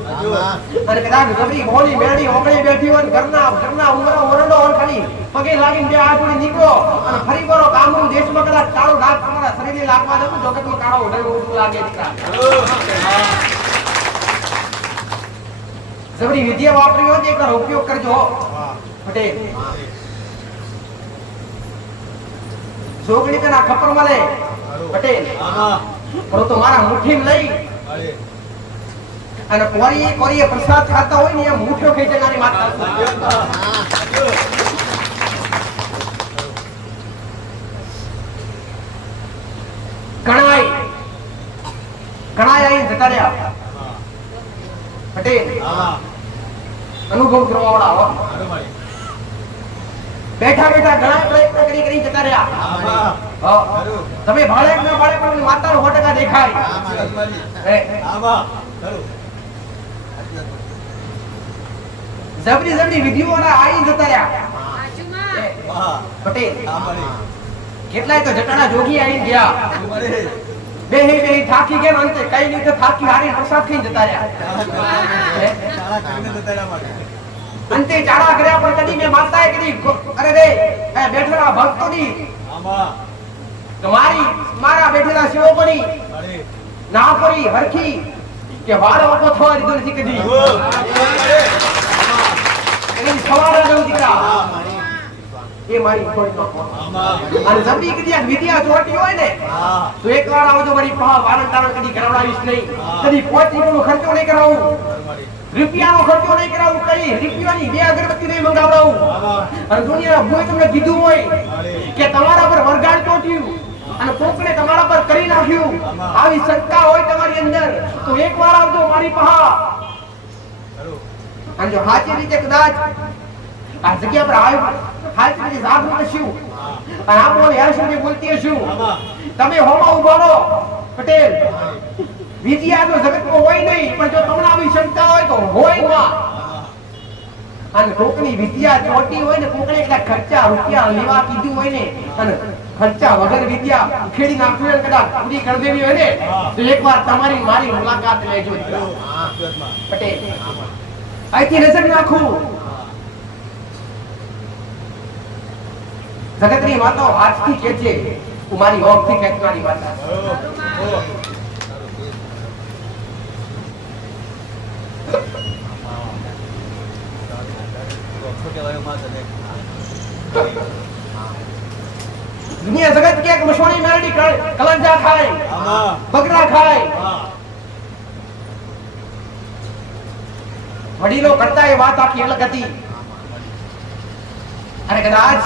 અને કદાચ ગબરી મોલી મેળી ઓગણે બેઠી હોય, ઘરના ઉમરા ઓરડો હોય, ખાલી પગે લાગીને બે આટોડી નીકળો અને ફરી કરો કામનું દેશમાં કદાચ કાળો ડાઘ તમારા શરીરે લાગવા દે તો જગતમાં કાળો ઓઢણો લાગે દીકરા. જબરી વિદ્યા વાપરી હોય એકવાર ઉપયોગ કરજો પટેલ. જોગણી તેના ખપર મળે પટેલ, પણ તો મારા મુઠ્ઠી લઈ અને કોરીએ પ્રસાદ ખાતા હોય ને એ મુઠ્ઠો ખેંચનારી માતા. ઘણાય અહીં જતા રહ્યા પટેલ, અનુભવ કરવા વાળા બેઠા બેઠા ઘણા પ્રયત્ન કરી જતા રહ્યા. તમે ભાડે ન ભાડે પણ માતાનો 100% દેખાય. જબરી વિધિઓના આઈ જતા રહ્યા પટેલ. કેટલાય તો જટાણા જોગી આઈ ગયા, બે થાકી ગયા, અંતે કઈ રીતે થાકી હારી પ્રસાદ ખાઈ જતા રહ્યા. અંતે ચાડા કર્યા પણ કદી મેં માતાએ કદી અરે રે બેઠેલા ભક્તોની મારા બેઠેલા શિવોપની ના પડી હરખી કે વાળો ઓટો થવા દીધો નથી કદી. એની સવારે જવું દીકરા એ મારી ખોટનો અને જબરી કદી વિદ્યા ચોટી હોય ને તો એકવાર આવજો મારી પા વારણ તારણ કદી કરાવડાવીશ નહીં, કદી 5 રૂપિયાનો ખર્ચો નહીં કરાવું, રૂપિયાનો ખર્ચો નહીં કરાવું, કઈ રૂપિયાની 2 અગરબત્તી નહીં મંગાવડાવું. અને દુનિયાના ભોય તમને કીધું હોય કે તમારા પર વરગાડ ચોટ્યું અને કોકને તમારા પર કરી નાખ્યું, આવી શંકા હોય તમારી અંદર તો એકવાર આવજો મારી પા. અને જો સાચી રીતે કદાચ આ જગ્યા પર આવ્યો સાચી રીતે જાગૃત છું અને આ બોલ યાર શું બોલતી છું, તમે હોમાં ઉભા રહો પટેલ. વિદ્યા તો જગતમાં હોય નહીં, પણ જો તમને આવી શંકા હોય તો હોય ના. અને કોકની વિદ્યા ચોટી હોય ને, કોકને કેટલા ખર્ચા રૂપિયા લેવા કીધું હોય ને અને ખર્ચા વગર વિદ્યા ખેડી નાખવી કદાચ પૂરી કરી દેવી હોય ને તો એકવાર તમારી મારી મુલાકાત લેજો પટેલ. અહીંથી નજર નાખું, જગતની વાતો આજથી કે છે મારી ઓખથી ખેંચવાની માતા दुनिया जगत के मशोनी मेलडी कलंजा खाए बकरा खाए वडीलो करता है बात आखी अलग હતી અને કદાચ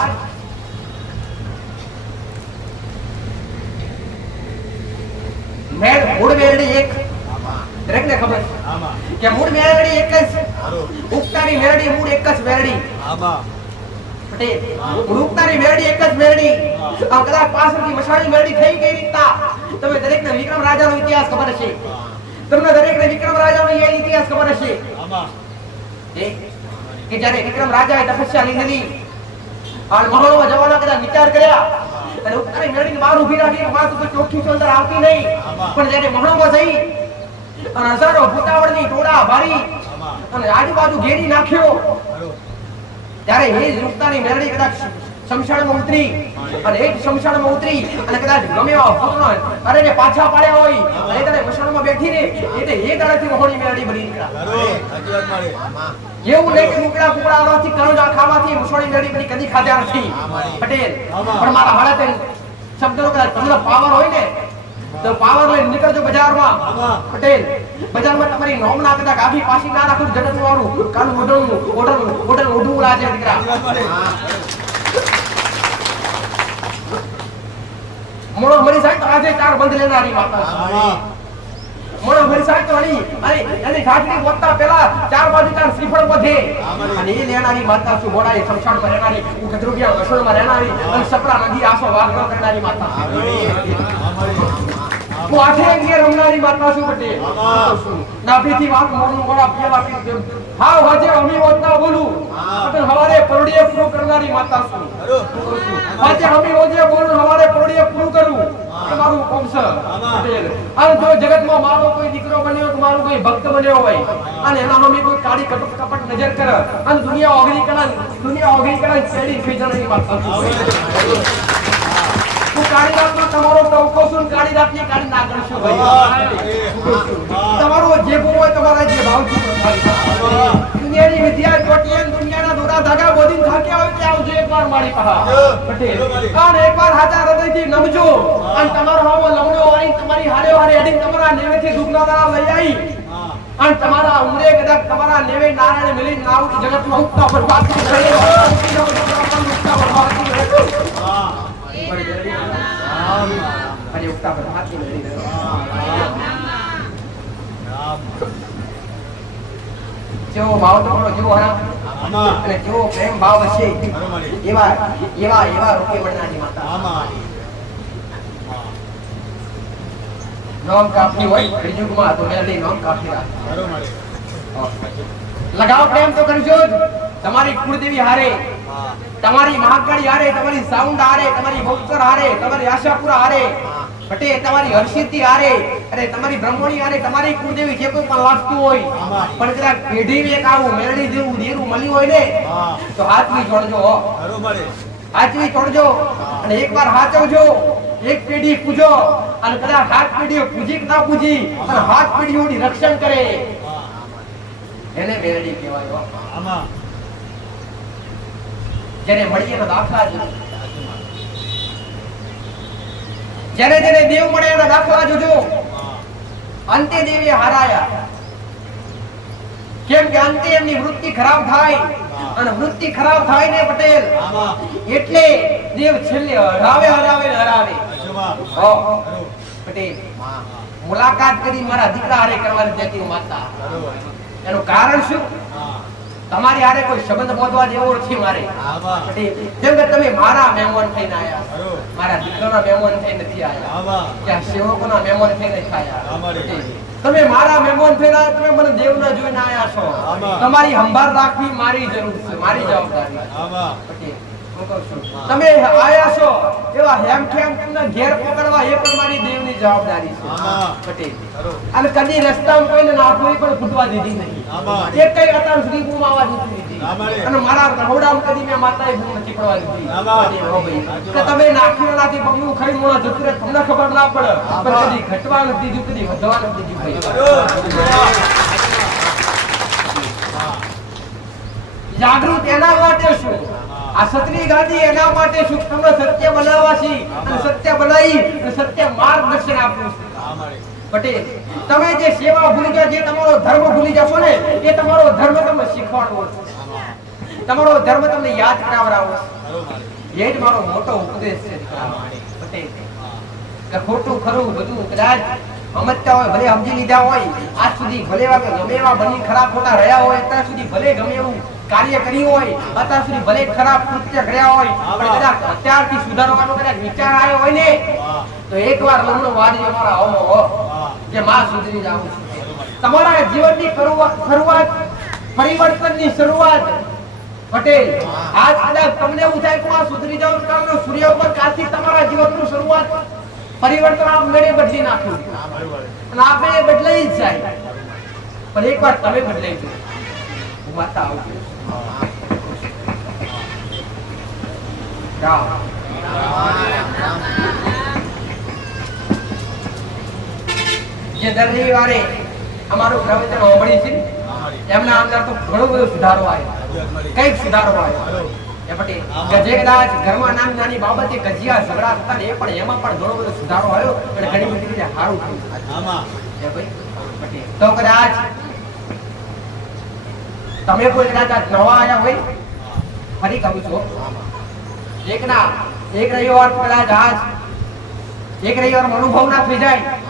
મેળ મૂળ મેલડી એક દરેકને ખબર કે મૂળ મેલડી એક જ ઉક્તાની મેલડી મૂળ એક જ મેલડી પટેલ ઉક્તાની મેલડી એક જ મેલડી આ કદાચ પાછળથી મશાણી મેલડી થઈ ગઈ રીતના તમે દરેકને વિક્રમ રાજાનો ઇતિહાસ ખબર હશે તમને દરેકને વિક્રમ રાજાનો એ ઇતિહાસ ખબર હશે કે જ્યારે વિક્રમ રાજાએ તપસ્યા લીધેલી અને મહોલમાં જવાનો કદાચ વિચાર કર્યા અને ઉક્તાની મેલડીને બહાર ઊભી રાખી વાત તો ચોખ્ખી અંદર આવતી નહીં પણ જ્યારે મહોલમાં જઈ અને હજારો ભૂતાવળની ટોળા ભારી અને આજુબાજુ ઘેરી નાખ્યો ત્યારે એ ઉક્તાની મેલડી કદાચ શમશાનમાં ઉતરી અને એક શમશાનમાં ઉતરી અને કદાચ ગમે એવા ભૂતનો અરે ને પાછા પાડ્યા હોય અને ત્યારે મશાનમાં બેઠી ને એટલે એ દાડાથી મહોની મેલડી બની નીકળ્યા એવું નહીં કે મુકડા કુકડા આવવાથી કણજા ખાવાથી મશોણી મેલડી બની કદી ખાધ્યા નથી પટેલ પણ મારા હાલતે શબ્દનો કદાચ તમને પાવર હોય ને તો પાવર લઈને નીકળજો બજારમાં પટેલ બજારમાં તમારી નોમના કદાચ આભી પાછી ના રાખું જગત વાળું કાનું ઓડલ ઓઢું રાજે દીકરા મોણો મરી જાય તો આજે ચાર બંધ લેનારી માતા મોણો મરી જાય તો અને એની ઘાટની વત્તા પેલા ચાર બાજુ ચાર શ્રીફળ વધે અને એ લેનારી માતા શું મોડાએ શમશાનમાં રહેનારી ઉગદ્રુપિયા મશોળમાં રહેનારી અને સપરા નદી આસો વાગ ન કરનારી માતા આઠે અંગે રમનારી માતા શું પટેલ નાભીથી વાત મોરનું ગોળા પીવા હાવ હાજે અમી વત્તા બોલું પટેલ હવારે પરડીએ પૂરું કરનારી માતા શું હાજે અમી ઓજે બોલું હવારે પરડીએ પૂરું કરું તમારું કોમસ પટેલ અને જો જગતમાં મારો કોઈ દીકરો બન્યો તો મારો કોઈ ભક્ત બન્યો હોય અને એના મમ્મી કોઈ કાળી કપટ નજર કરે અને દુનિયા ઓગળી કળા છેડી થઈ જવાની માતા હું કાળી રાતનો તમારો ટોકો છું કાળી રાતની કાળી ના કરશો ભાઈ તમારો જે હોય તમારા જે ભાવ દુનિયાની વિદ્યા કોટિયન દુનિયાના દોરા ધાગા બોધીન થાક્યા હોય કે આવજો એકવાર મારી પહા પટેલ અને એકવાર હાજર હૃદયથી નમજો અને તમારો હાવો લવણો આઈ તમારી હારે હારે અડી તમારા નેવેથી દુખના દાડા લઈ આવી અને તમારા ઉમરે કદાચ તમારા નેવે નારાયણ મિલી નાવ જગતમાં ઉક્તા બરબાદ કરી ઉક્તા બરબાદ કરી અને ઉક્તા બરબાદ કરી જો ભાવ તમારો જો હરામ અને જો પ્રેમ ભાવ હશે એવા રૂપે વળનારી માતા નામ કાફી હોય ત્રિજુગમાં તો મેલડી નામ કાફી લગાવ પ્રેમ તો કરજો તમારી કુળદેવી હારે તમારી મહાકાળી હારે તમારી સાઉન્ડ હારે તમારી ભક્તર હારે તમારી આશાપુરા હારે બટે તમારી હર્ષિતી હારે અરે તમારી બ્રહ્મણી હારે તમારી કુળદેવી જે કોઈ પણ લાગતું હોય પણ કદાચ પેઢી એક આવું મેલડી જેવું દેરું મળ્યું હોય ને તો હાથવી જોડજો હાથવી જોડજો અને એકવાર હાચવજો એક પેઢી પૂજો અને કદાચ હાથ પેઢીઓ પૂજી કે ના પૂજી અને હાથ પેઢીઓની રક્ષણ કરે એને મેલડી કહેવાય આમાં જેને મળીએનો દાખલા જેને દેવ મળે એના દાખલા જોજો અંતે દેવીએ હારાયા કેમ કે અંતે એમની વૃત્તિ ખરાબ થાય અને વૃત્તિ ખરાબ થાય ને પટેલ એટલે દેવ છેલ્લે હરાવે પટેલ મુલાકાત કરી મારા દીકરા હારે કરવાની જતી માતા એનું કારણ શું તમારી હારે કોઈ સંબંધ બોધવા જેવો નથી મારે જેમ કે તમે મારા મહેમાન થઈને આયા મારા દીકરાના મહેમાન થઈને નથી આયા કે સેવકોના મહેમાન થઈને આયા તમે મારા મહેમાન થઈને તમે મને દેવના જોઈને આયા છો તમારી સંભાળ રાખવી મારી જરૂર છે મારી જવાબદારી તમે આયા છો એવા હેમખેમ તમને ઘેર પકડવા એ પણ મારી દેવની જવાબદારી છે પટેલ અને કદી રસ્તામાં કોઈને નાખવી પણ ફૂટવા દીધી નહીં એક કઈ અતાર સુધી ગુમાવા દીધી અને મારા રહોડામાં કદી મેં માતાએ ભૂલ નથી પડવા દીધી કે તમે નાખ્યું નાથી બમણું ખાઈ મોણા જતું રહે તમને ખબર ના પડે પણ કદી ઘટવા નથી દીધું કદી વધવા નથી દીધું જાગૃત એના માટે શું આ સત્રી ગાદી એના માટે શું તમે સત્ય બનાવવાસી અને સત્ય બનાવી અને સત્ય માર્ગદર્શન આપ્યું પટેલ તમે જે સેવા ભૂલી ગયા જે તમારો ધર્મ ભૂલી જશો ને એ તમારો ધર્મ તમને શીખવાડવો તમારો ધર્મ તમને યાદ કરાવડાવો એ જ મારો મોટો ઉપદેશ છે પટેલ કે ખોટું ખરું બધું કદાચ સમજતા હોય ભલે સમજી લીધા હોય આજ સુધી ભલે ગમે એવા બની ખરાબ ખોટા રહ્યા હોય અત્યાર સુધી ભલે ગમે એવું કાર્ય કર્યું હોય અત્યાર સુધી ભલે ખરાબ કૃત્ય કર્યા હોય પણ કદાચ અત્યારથી સુધારવાનો કદાચ વિચાર આવ્યો હોય ને તો એકવાર લગ્ન વાડી અમારા આવો કે માં સુધરી જાવ તમારા જીવનની શરૂઆત પરિવર્તનની શરૂઆત પટેલ આજ કદાચ તમને એવું થાય કે માં સુધરી જાવ તો સૂર્ય ઉપર કાલથી તમારા જીવનની શરૂઆત પરિવર્તન આપ મેળે બદલી નાખ્યું અને આપણે બદલાઈ જ જાય પણ એકવાર તમે બદલાઈ જાઓ હું માતા આવું જે દર રવિવારે અમારું પ્રવચન સાંભળી છે એમના અંદર તો ઘણો બધો સુધારો આવ્યો કઈક સુધારો આવ્યો જે કદાચ ઘરમાં નાની બાબતે કજિયા ઝઘડા થતા ને એ પણ એમાં પણ ઘણો બધો સુધારો આવ્યો અને ઘણી બધી રીતે સારું થયું તો કદાચ તમે કોઈ કદાચ નવા આવ્યા હોય ફરી કહું છું એક રવિવાર કદાચ આજ એક રવિવાર અનુભવ ના થઈ જાય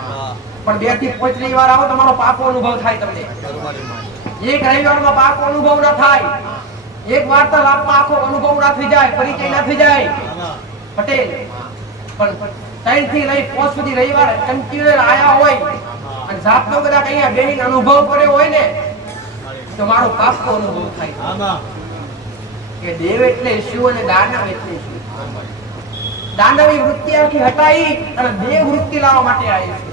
પણ 2 થી 5 રવિવાર આવો તમારો પાકો અનુભવ થાય તમને એક રવિવારમાં પાકો અનુભવ ના થાય એક વાર્તાલાપમાં આખો અનુભવ ના થઈ જાય પરિચય ના થઈ જાય પટેલ પણ 3 થી લઈ 5 સુધી રવિવાર કન્ટિન્યુઅસ આયા હોય અને જાતનો કદાચ અહીંયા બેહીને અનુભવ કર્યો હોય ને તો મારો પાકો અનુભવ થાય કે દેવ એટલે શું અને દાનવ એટલે શું દાનવી વૃત્તિ આખી હટાઈ અને દેવ વૃત્તિ લાવવા માટે આવી છે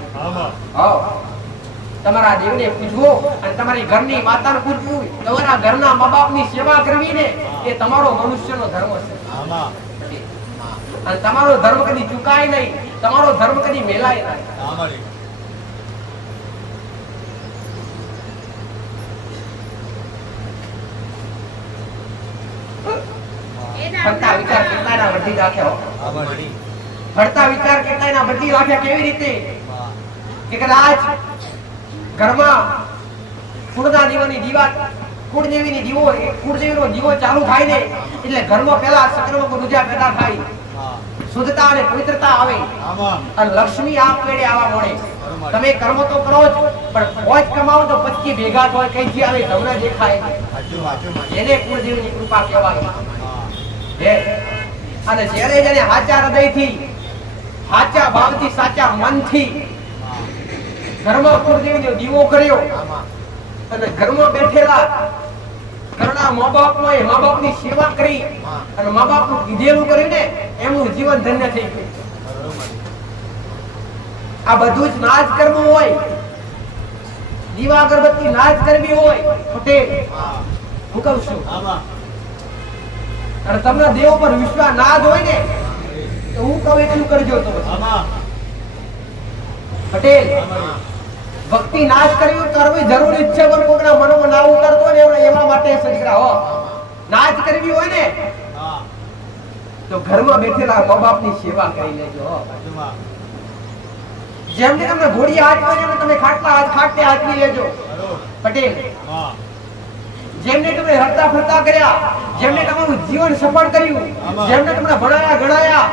તમારા દેવને પૂજવો અને તમારી ઘરની માતાને પૂજવું તમારા ઘરના મા-બાપની સેવા કરવી ને એ તમારો મનુષ્યનો ધર્મ છે અને તમારો ધર્મ કદી ચૂકાય નહીં તમારો ધર્મ કદી મેલાય નહીં ફરતા વિચાર કેટલાના બદલી રાખ્યો ફરતા વિચાર કેટલાના બદલી રાખ્યા કેવી રીતે કે કદાચ ઘરમાં કુળના દીવાની દીવા કુળદેવીની દીવો કુળદેવીનો દીવો ચાલુ થાય ને એટલે ઘરમાં પહેલા સકરમક રૂજા પેદા થાય શુદ્ધતા અને પવિત્રતા આવે અને લક્ષ્મી આપમેળે આવવા મળે તમે કર્મ તો કરો જ પણ મોજ કમાવો તો પછી ભેગા થાય કઈથી આવે તમને દેખાય એને કુળદેવીની કૃપા કહેવાય અને જ્યારે જેને સાચા હૃદયથી સાચા ભાવથી સાચા મનથી ઘરમાં કુળદેવીનો દીવો કર્યો અને ઘરમાં બેઠેલા ઘરના મા-બાપની સેવા કરી અને મા-બાપનું કીધેલું કર્યું ને એમનું જીવન ધન્ય થઈ ગયું આ બધું જ નાજ કરવું હોય દીવા અગરબત્તી નાજ કરવી હોય પટેલ હું કહું છું અને તમને દેવ પર વિશ્વાસ ના જ હોય ને તો હું કહું એટલું કરજો તો પટેલ ભક્તિ નાશ કરવી જરૂરી છે પણ કોકના મનમાં ના ઉતરતો ને એવા માટે સજ્જરા હો નાશ કરવી હોય ને તો ઘરમાં બેઠેલા મા-બાપની સેવા કરી લેજો જેમને તમને ઘોડી હાથમાં એમને તમે ખાટે હાથવી લેજો પટેલ જેમને તમે હરતા ફરતા કર્યા જેમને તમારું જીવન સફળ કર્યું જેમને તમને ભણાયા ગણાયા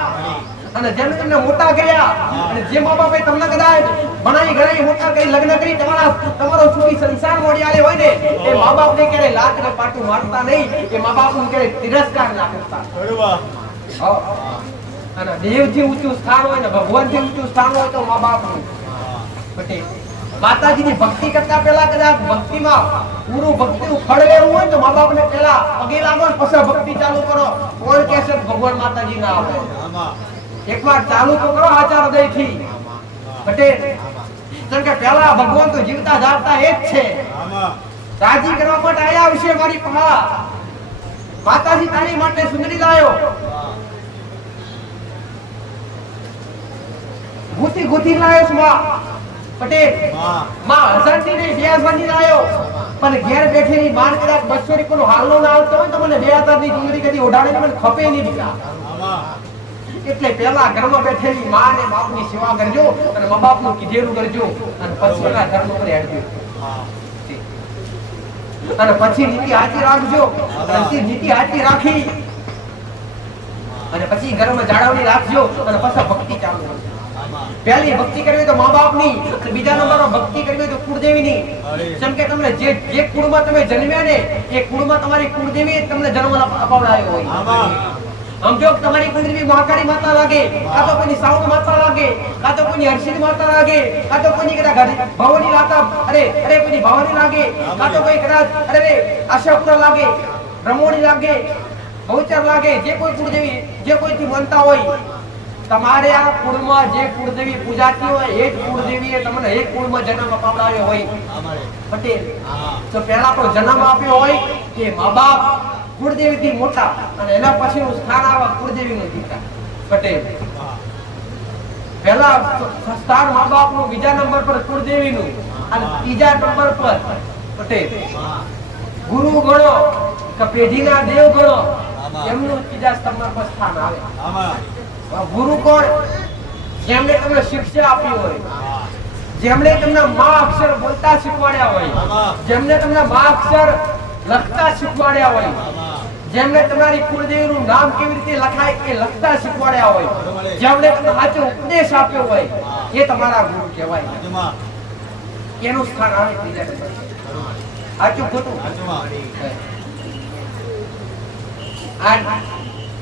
અને જેમને તમને મોટા કર્યા અને જે મા-બાપે તમને કદાચ ભણાઈ ગણાઈ મોટા કરી લગ્ન કરી તમારો સુખી સંસાર મોડી આલે હોય ને એ મા-બાપને ક્યારે લાત ને પાટું મારતા નહીં એ મા-બાપનું ક્યારે તિરસ્કાર ના કરતા અને દેવથી ઊંચું સ્થાન હોય ને ભગવાનથી ઊંચું સ્થાન હોય તો મા-બાપનું પટેલ માતાજીની ભક્તિ કરતા પહેલા કદાચ ભક્તિમાં પૂરું ભક્તિનું ફળ લેવું હોય તો મા-બાપને પહેલા પગે લાગો પછી ભક્તિ ચાલુ કરો કોણ કહેશે ભગવાન માતાજી ના આવે એકવાર ચાલુ તો કરો આચાર હૃદયથી પટેલ કારણ કે પહેલા ભગવાન તો જીવતા જાગતા એક છે રાજી કરવા માટે આયા વિશે મારી પહા માતાજી તારી માટે સુંદરી લાયો. ગુથી લાયો માં પટેલ. માં હસનથી ને 2000 ની લાયો. પણ ઘેર બેઠેલી માન કદાચ 200 રૂપિયાનો હાલનો ના આવતો હોય તો મને 2000 ની ડુંગળી કદી ઓઢાડીને મને ખપે નહીં દીકરા. એટલે પહેલા ઘરમાં બેઠેલી માં અને બાપની સેવા કરજો અને મા બાપનું કીધેલું કરજો અને પછી એના ધર્મ પર હેડજો. અને પછી નીતિ હાચી રાખજો. અને નીતિ હાચી રાખી અને પછી ઘરમાં જાળવણી રાખજો અને પછી ભક્તિ ચાલુ કરજો. પહેલી ભક્તિ કરવી તો મા બાપની, બીજા નંબરમાં ભક્તિ કરવી તો કુળદેવીની. જેમ કે તમને જે કુળમાં તમે જન્મ્યા ને એ કુળમાં તમારી કુળદેવી તમને જન્મ અપાવડાયો હોય. સમજો તમારી કુળદેવી મહાકાળી માતા લાગે, કાં તો કોઈની સાઉન્ડ માતા લાગે, કાં તો કોઈની હર્ષિદ માતા લાગે, કાં તો કોઈની કદાચ ભવાની લાતા અરે કોઈની ભવાની લાગે, કાં તો કોઈ કદાચ આશાપુરા લાગે, બ્રહ્મોણી લાગે, બહુચર લાગે. જે કોઈ કુળદેવી જે કોઈથી માનતા હોય તમારે આ કુળમાં જે કુળદેવી પૂજાતી હોય એ જ કુળદેવીએ તમને એક કુળમાં જન્મ અપાવડાવ્યો હોય પટેલ. તો પહેલા તો જન્મ આપ્યો હોય કે મા બાપ કુળદેવીથી મોટા અને એના પછીનું સ્થાન આવે કુળદેવીનું દીકરા પટેલ. પહેલા સ્થાન મા બાપનું, બીજા નંબર પર કુળદેવીનું અને ત્રીજા નંબર પર પટેલ ગુરુ ગણો કે પેઢીના દેવ ગણો એમનું ત્રીજા સ્તંભ પર સ્થાન આવે. ગુરુ કોણ? જેમણે તમને શિક્ષા આપી હોય, જેમણે તમને મા અક્ષર બોલતા શીખવાડ્યા હોય, જેમણે તમને મા અક્ષર લખતા શીખવાડ્યા હોય, જેમણે તમારી કુળદેવીનું નામ કેવી રીતે લખાય એ લખતા શીખવાડ્યા હોય, જેમણે તમને સાચો ઉપદેશ આપ્યો હોય એ તમારા ગુરુ કહેવાય. એનું સ્થાન આવે ત્રીજા નંબર. સાચું ખોટું?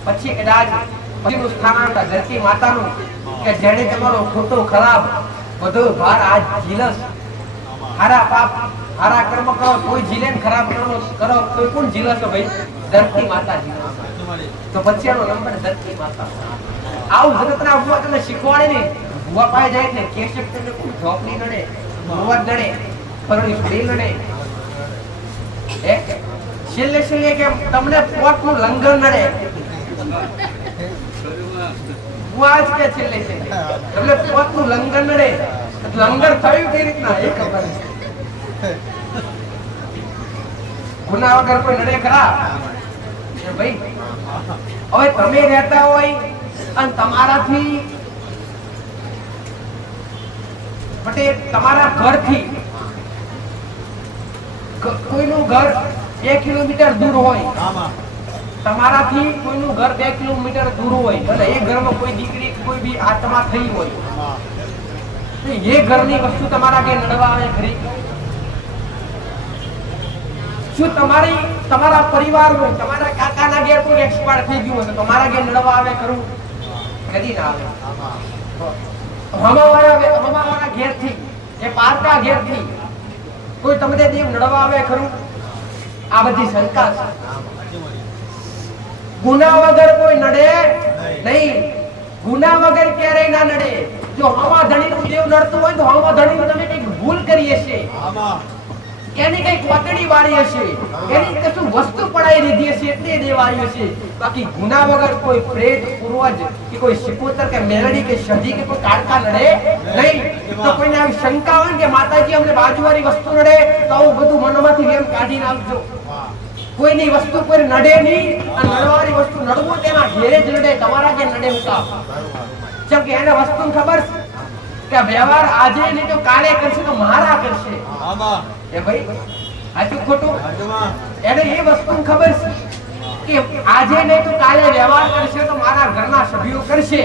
પછી કદાચ પછીનું સ્થાન આવે ધરતી માતાનું કે જેણે તમારો ખોટો ખરાબ બધો ભાર આજ જીલસ. હારા પાપ હારા કર્મ કરો કોઈ જીલે ને ખરાબ કર્મ કરો કોઈ કોણ જીલસ ભાઈ? ધરતી માતા જીલસ. તો પછી આનો નંબર ધરતી માતા. આવું જગતના ભુવા તમને શીખવાડે ને ભુવા પાય જાય ને કેશે તમને કોઈ જોબ નહીં નડે, ભુવા નડે, પરણી સ્ત્રી નડે. છેલ્લે છેલ્લે કે તમને પોતનું લંગર નડે. વાજ કે છેલ્લે છે એટલે પોતનું લંગર નડે. લંગર થયું કઈ રીતના એ ખબર છે. ગુના વગર કોઈ નડે ખરા ભાઈ? હવે તમે રહેતા હોય અને તમારાથી પટેલ તમારા ઘરથી કોઈનું ઘર 2 કિલોમીટર દૂર હોય, તમારાથી કોઈનું ઘર 2 કિલોમીટર દૂર હોય અને એ ઘરમાં કોઈ દીકરી કોઈ બી આત્મા થઈ હોય તો એ ઘરની વસ્તુ તમારા કે નડવા આવે ખરી? શું તમારા પરિવારનું તમારા કાકાના ઘેર કોઈ એક્સપાયર થઈ ગયું હોય તો તમારા ઘેર નડવા આવે ખરું? કદી ના આવે. હમાવાળા ઘેરથી એ પારકા ઘેરથી કોઈ તમને દેવ નડવા આવે ખરું? આ બધી શંકા છે. ગુના વગર કોઈ નડે નહીં. ગુના વગર ક્યારેય ના નડે. જો હવા ધણીનું દેવ નડતું હોય તો હવા ધણીનું તમે કઈક ભૂલ કરી હશે, એની કઈક વાતડી વાળી હશે, એની કશું વસ્તુ પડાઈ લીધી હશે એટલે દેવ આવ્યો છે. બાકી ગુના વગર કોઈ પ્રેત પૂર્વજ કે કોઈ શિકોતર કે મેલડી કે સધી કે કોઈ કાળકા નડે નહીં. તો કોઈને આવી શંકા હોય કે માતાજી અમને બાજુવાળી વસ્તુ નડે તો આવું બધું મનમાંથી એમ કાઢી નાખજો. કોઈની વસ્તુ કોઈ નડે નહીં અને નડવાની વસ્તુ નડવું તેના ઘેરે જ નડે, તમારા કે નડે ઉતા. જેમ કે એને વસ્તુ ખબર કે વ્યવહાર આજે નહીં તો કાલે કરશે તો મારા કરશે. એ ભાઈ સાચું ખોટું? એને એ વસ્તુ ખબર છે કે આજે નહીં તો કાલે વ્યવહાર કરશે તો મારા ઘરના સભ્યો કરશે.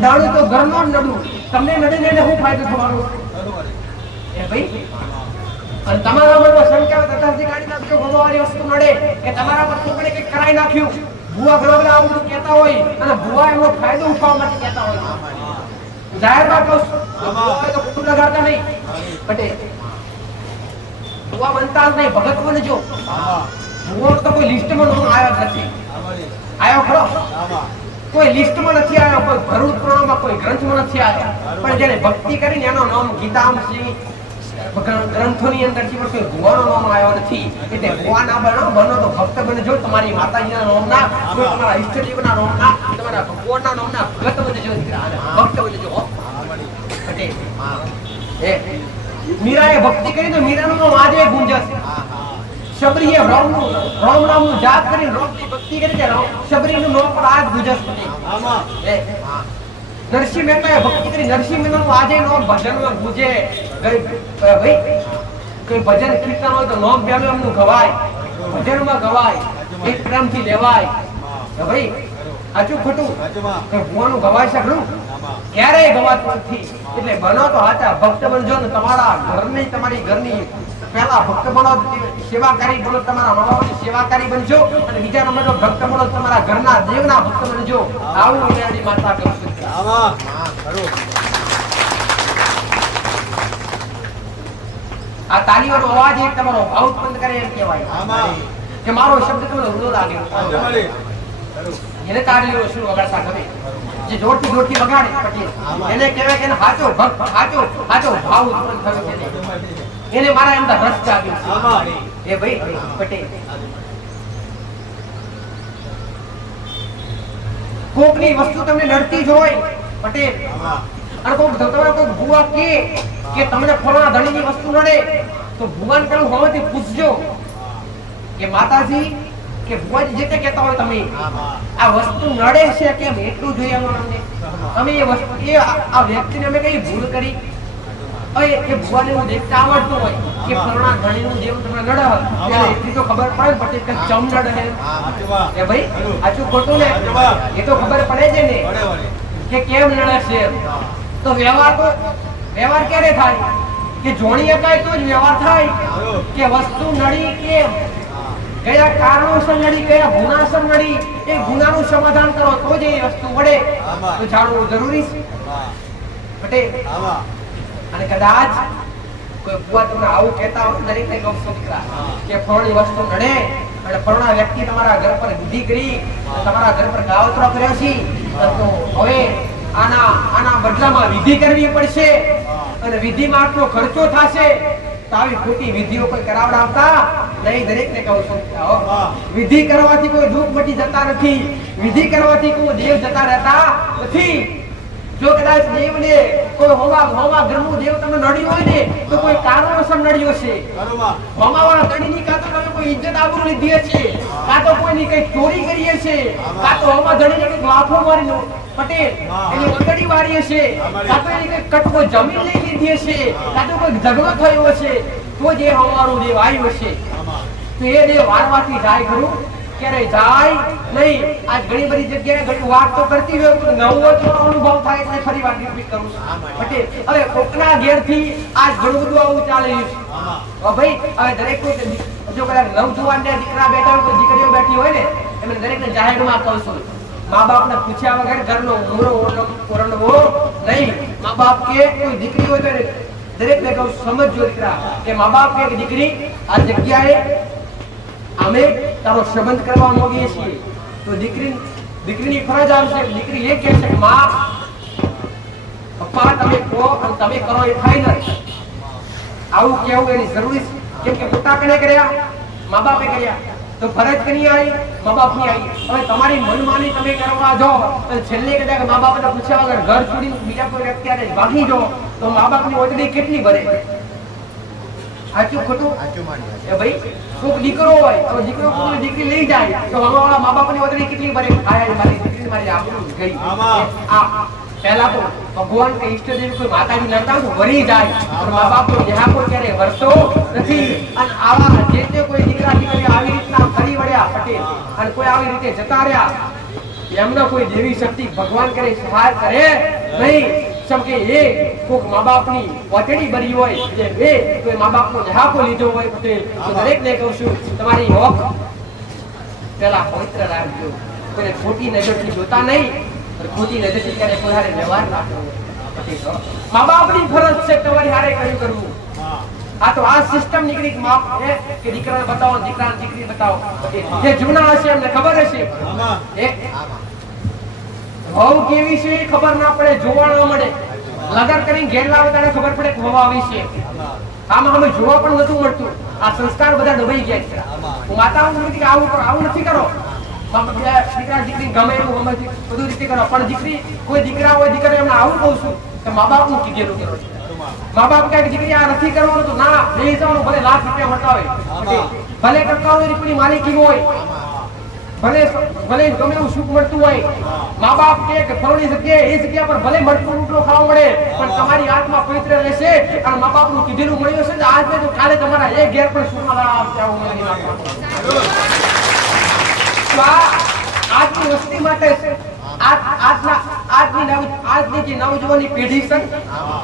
નડું તો ઘરનો જ નડું, તમને નડીને એને શું ફાયદો થવાનો? એ ભાઈ અને તમારા મનમાં શંકા તથાથી કાઢી નાખજો. ભગવાનની વસ્તુ નડે કે તમારા પર કોઈને કંઈક કરાઈ નાખ્યું. ભુવા ઘણા બધા આવું બધું કહેતા હોય અને ભુવા એનો ફાયદો ઉઠાવવા માટે કહેતા હોય. જાહેરમાં કહું તો ખોટું લગાડતા નહીં પટેલ. ભુવા બનતા જ નહીં, ભગત બનજો. ભુવા તો કોઈ લિસ્ટમાં નામ આવ્યો નથી. આવ્યો ખરો? કોઈ લિસ્ટમાં નથી આવ્યો, કોઈ ભરૂચ પુરાણમાં કોઈ ગ્રંથમાં નથી આવ્યો. પણ જેને ભક્તિ કરીને એનો નામ ગીતામસિંહ ગ્રંથોની અંદરથી પણ કોઈ ભુવાનો નામ આવ્યો નથી. એટલે ભુવા ના બનો તો ભક્ત બનજો. તમારી માતાજીના નામના, કોઈ તમારા ઈષ્ટદેવના નામના, તમારા ભગવાનના નામના ભગત બનજો, ભક્ત બનજો. મીરાએ ભક્તિ કરી તો મીરાનું નામ આજે ગુંજશે. શબરીએ રામ નામનું જાપ કરીને રામની ભક્તિ કરી કે શબરીનું નામ પણ આજ ગુંજશે. નરસિંહ મહેતાએ ભક્તિ કરી, નરસિંહ મહેતાનું આજે નામ ભજનમાં ગુંજે. ભાઈ કોઈ ભજન કીર્તન હોય તો નામ પ્રેમનું ગવાય, ભજનમાં ગવાય, એક પ્રેમથી લેવાય. ભાઈ આચું ખોટું કોઈ ભુવાનું ગવાય શકલું ક્યારેય ગવાતું નથી. એટલે બનો તો હાચા ભક્ત બનજો ને તમારા ઘરની, તમારી ઘરની પહેલા ભક્ત બનો, સેવાકારી બનો, તમારા માબાની સેવાકારી બનજો. અને બીજા નંબરનો ભક્ત બનો, તમારા ઘરના દેવના ભક્ત બનજો. આવું વિનયની માતા કરું છું. આ તાલીઓનો અવાજ એક તમારો ભાવ ઉત્પન્ન કરે એમ કહેવાય કે મારો શબ્દ તમને રૂડો લાગ્યો. એને તાલીઓ શું વગાડતા ગમે, જે જોરથી જોરથી વગાડે પટેલ એને કહેવાય કે સાચો ભક્ત, સાચો ભાવ ઉત્પન્ન થયો છે. એને મારા અંદર રસ જાગ્યો છે. એ ભાઈ પટેલ કોકની વસ્તુ તમને નડતી જ હોય પટેલ, અને કોક તમારા કોક ભુવા કે તમને ફલાણા ધણીની વસ્તુ નડે તો ભગવાન પેલું હોવાથી પૂછજો કે માતાજી કે ભુવાજી જે તે કહેતા હોય તમે આ વસ્તુ નડે છે કેમ, એટલું જોઈએ અમને. અમે એ વસ્તુ આ વ્યક્તિને અમે કઈ ભૂલ કરી, એ ભુવાને હું દેખતા આવડતું હોય કે ફલાણા ધણીનું જેમ તમને નડે ત્યારે એટલી તો ખબર પડે પટેલ કે ચમ નડે એ ભાઈ આચું ખોટું ને એ તો ખબર પડે છે ને કે કેમ નડે છે. તો વ્યવહાર ક્યારે થાય કે જોણી શકાય તો જ વ્યવહાર થાય કે વસ્તુ નડી કેમ, કયા કારણોસર નડી, કયા ગુનાસર નડી, એ ગુનાનું સમાધાન કરો તો જ એ વસ્તુ વળે. તો જાણવું જરૂરી છે પટેલ. અને કદાચ કોઈ ભુવા તમને આવું કહેતા હોય દરેકને કહું છું દીકરા કે ફળની વસ્તુ નડે અને ફળના વ્યક્તિ તમારા ઘર પર વિધિ કરી, તમારા ઘર પર ગાવતરો કર્યો છે, તો હવે આના બદલામાં વિધિ કરવી પડશે અને વિધિમાં આટલો ખર્ચો થશે. તો આવી ખોટી વિધિઓ કોઈ કરાવડાવતા નહીં. દરેકને કહું છું વિધિ કરવાથી કોઈ દુઃખ મટી જતા નથી, વિધિ કરવાથી કોઈ દેવ જતા રહેતા નથી. જો કદાચ દેવને કોઈ હોવા ઘરનું દેવ તમને નડ્યું હોય ને તો કોઈ કારણોસર નડ્યો છે. હોમાવાળા ધણીની કાં તો તમે કોઈ ઇજ્જત આબરૂ લીધી છે, કાં તો કોઈની કઈ ચોરી કરીએ છે, કાં તો હોમા ધણીને કઈ લાફો મારીનો પટેલ એની વગડી વાળી છે, કાં તો એની કઈ કટકો જમીન લઈ લીધી છે, કાં તો કોઈ ઝઘડો થયો છે, તો જે હોમારું દેવ આવ્યો છે તો એ દેવ વારવાથી જાય ખરું, ક્યારે જાય નહીં. આજ ઘણી બધી જગ્યાએ ઘણી વાત તો કરતી હોય તો નવો તો અનુભવ થાય એટલે ફરી વાત રિપીટ કરું છું પટેલ. હવે કોકના ઘેરથી આજ ઘણું બધું આવું ચાલે છે ભાઈ. હવે દરેક કોઈ જો કદાચ નવજુવાન ને દીકરા બેઠા હોય, કોઈ દીકરીઓ બેઠી હોય ને એમને દરેકને જાહેરમાં કહું છું મા બાપને પૂછ્યા વગર ઘરનો મૂરો ઓરણવો નહીં. મા બાપ કે કોઈ દીકરી હોય તો દરેકને કહું સમજજો દીકરા કે મા બાપ કે દીકરી આ જગ્યાએ અમે તારો સંબંધ કરવા માંગીએ છીએ તો દીકરીની ફરજ આવશે. દીકરી એ કહે છે કે માં પપ્પા તમે કહો અને તમે કરો એ ફાઇનલ. આવું કેવું એની જરૂરી છે, કેમ કે પોતા કને કર્યા, મા બાપે કર્યા તો ફરજ કની આવી, મા બાપની આવી. હવે તમારી મનમાની તમે કરવા જો અને છેલ્લે કદાચ મા બાપને પૂછ્યા વગર ઘર છોડીને બીજા કોઈ વ્યક્તિ આને ભાગી જો તો મા બાપની ઓજડી કેટલી ભરે. સાચું ખોટું એ ભાઈ કોક દીકરો હોય તો દીકરો કોઈ દીકરી લઈ જાય તો મામાવાળા મા બાપની ઓજડી કેટલી ભરે. મારી દીકરી મારી આબરૂ ગઈ. આ પહેલા તો ભગવાન કે ઈષ્ટદેવ કોઈ માતાજી નડતા તો વરી જાય પણ મા બાપનો દેહાપો ક્યારે વર્તો નથી. અને આવા જે તે કોઈ દીકરા દીકરી આવી રીતના ફરી વળ્યા પટેલ અને કોઈ આવી રીતે જતા રહ્યા એમનો કોઈ દેવી શક્તિ ભગવાન કરે સહાય કરે નહીં. સમ કે એ કોક મા બાપની ઓચડી ભરી હોય જે બે કોઈ મા બાપનો દેહાપો લીધો હોય પટેલ તો દરેકને કહું છું તમારી હોક પેલા પવિત્ર રાખજો. કોઈ ખોટી નજરથી જોતા નહીં, ખોટી નજરથી ક્યારે કોઈ હારે વ્યવહાર ના કરવો. મા બાપની ફરજ છે તમારી હારે કયું કરવું. આ તો આ સિસ્ટમ નીકળી માપ છે કે દીકરાને બતાવો, દીકરાને દીકરી બતાવો. જે જૂના હશે એમને ખબર હશે વહુ કેવી છે ખબર ના પડે, જોવા ના મળે. લગન કરીને ઘેર લાવે ત્યારે ખબર પડે કે વહુ આવી છે. આમાં અમે જોવા પણ નતું મળતું. આ સંસ્કાર બધા દબાઈ ગયા છે. હું માતાઓને નથી કે આવું નથી કરો. દીકરા દીકરી ગમે એવું ગમે બધું રીતે કરો, પણ દીકરી કોઈ દીકરા હોય દીકરા એમને આવું કહું છું કે મા બાપ નું કીધેલું કરો. મા બાપ કહે દીકરી આ નથી કરવાનું તો ના લઈ જવાનું, ભલે લાખ રૂપિયા મળતા હોય, ભલે કરતા હોય રૂપિયાની માલિકી હોય, ભલે ભલે ગમે એવું સુખ મળતું હોય. મા બાપ કે ફરણી જગ્યાએ એ જગ્યા પર ભલે મળતું રોટલો ખાવા મળે, પણ તમારી આત્મા પવિત્ર રહેશે અને મા બાપ નું કીધેલું મળ્યું છે. આજ ને તો કાલે તમારા એક ઘેર પણ સુખ આવશે. આજની વસ્તી માટે આજની જે નવજવાનની પેઢી છે